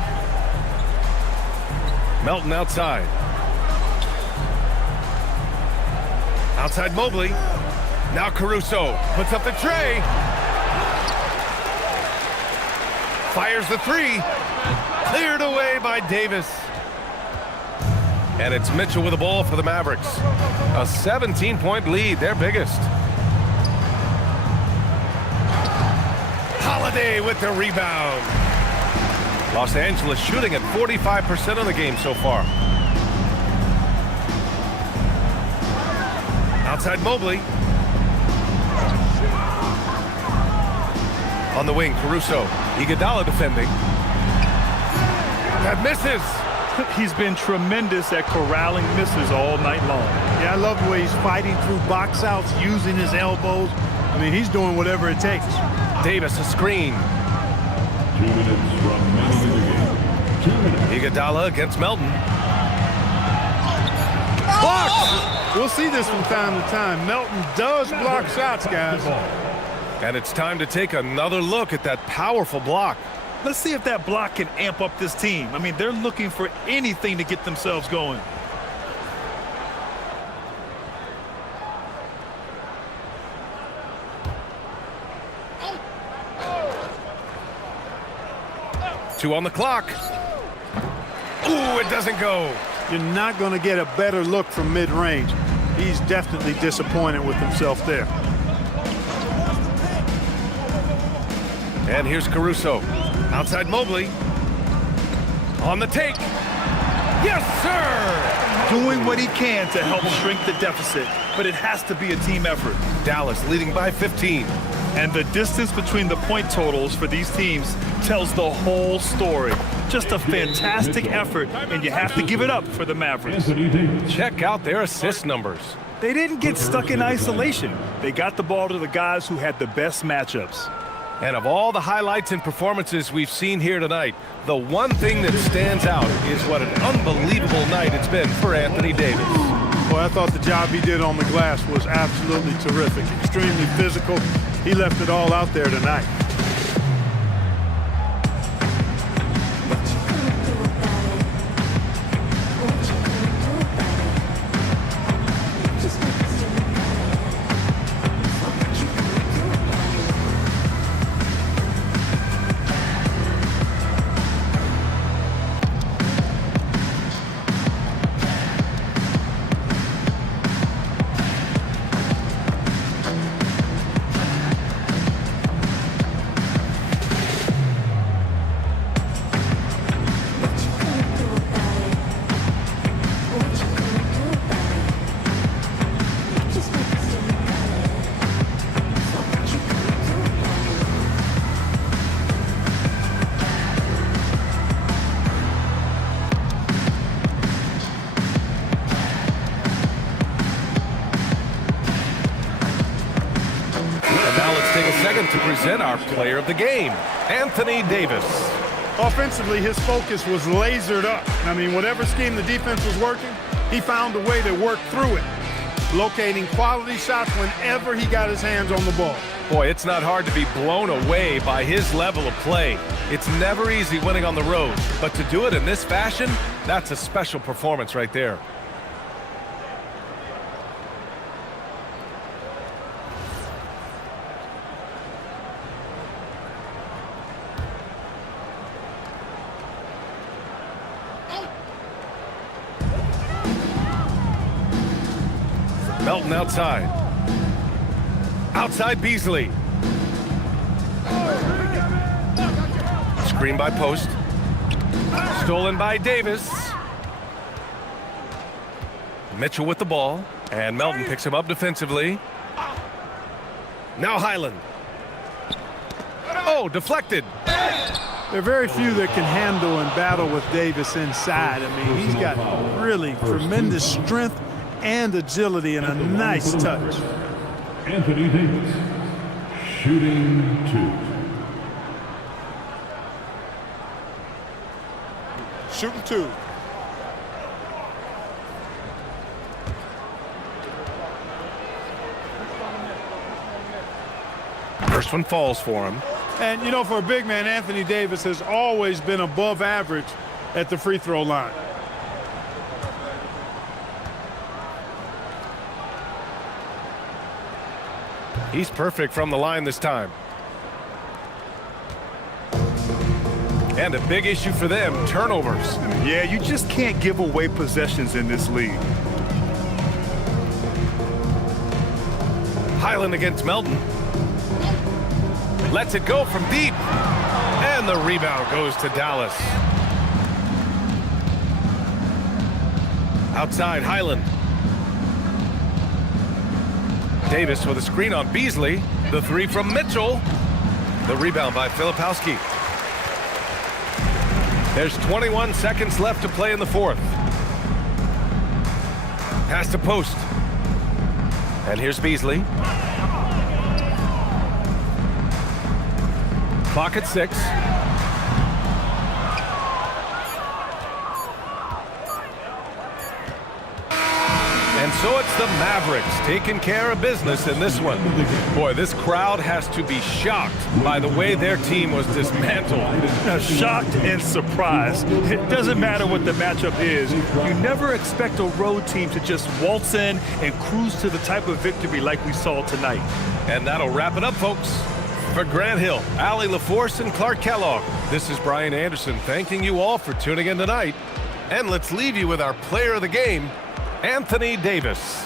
Melton outside. Outside Mobley. Now Caruso puts up the tray. Fires the 3. Cleared away by Davis. And it's Mitchell with the ball for the Mavericks. A 17-point lead, their biggest. Holiday with the rebound. Los Angeles shooting at 45% of the game so far. Outside Mobley. On the wing, Caruso. Iguodala defending. That misses. He's been tremendous at corralling misses all night long. Yeah, I love the way he's fighting through box outs, using his elbows. I mean, he's doing whatever it takes. Davis, a screen. 2 minutes remaining in the game. 2 minutes. Iguodala against Melton. Blocked! We'll see this from time to time. Melton does block shots, guys. And it's time to take another look at that powerful block. Let's see if that block can amp up this team. I mean, they're looking for anything to get themselves going. Two on the clock. Ooh, it doesn't go. You're not going to get a better look from mid-range. He's definitely disappointed with himself there. And here's Caruso. Outside Mobley. On the take. Yes, sir! Doing what he can to help shrink the deficit, but it has to be a team effort. Dallas leading by 15. And the distance between the point totals for these teams tells the whole story. Just a fantastic effort, and you have to give it up for the Mavericks. Check out their assist numbers. They didn't get stuck in isolation. They got the ball to the guys who had the best matchups. And of all the highlights and performances we've seen here tonight, the one thing that stands out is what an unbelievable night it's been for Anthony Davis. Well, I thought the job he did on the glass was absolutely terrific. Extremely physical. He left it all out there tonight. To present our player of the game, Anthony Davis. Offensively, his focus was lasered up. I mean, whatever scheme the defense was working, he found a way to work through it, locating quality shots whenever he got his hands on the ball. Boy, it's not hard to be blown away by his level of play. It's never easy winning on the road, but to do it in this fashion, that's a special performance right there. Melton outside. Outside Beasley. Screen by Post. Stolen by Davis. Mitchell with the ball. And Melton picks him up defensively. Now Highland. Oh, deflected. There are very few that can handle and battle with Davis inside. I mean, he's got really tremendous strength and agility and a nice touch. Anthony Davis, shooting 2. Shooting 2. First one falls for him. And, you know, for a big man, Anthony Davis has always been above average at the free throw line. He's perfect from the line this time. And a big issue for them, turnovers. Yeah, you just can't give away possessions in this league. Highland against Melton. Lets it go from deep. And the rebound goes to Dallas. Outside, Highland. Davis with a screen on Beasley. The three from Mitchell. The rebound by Filipowski. There's 21 seconds left to play in the fourth. Pass to Post. And here's Beasley. Clock at 6. And So it's the Mavericks taking care of business in this one. Boy, this crowd has to be shocked by the way their team was dismantled. Shocked and surprised. It doesn't matter what the matchup is. You never expect a road team to just waltz in and cruise to the type of victory like we saw tonight. And that'll wrap it up, folks. For Grant Hill, Allie LaForce, and Clark Kellogg, this is Brian Anderson thanking you all for tuning in tonight. And let's leave you with our player of the game, Anthony Davis.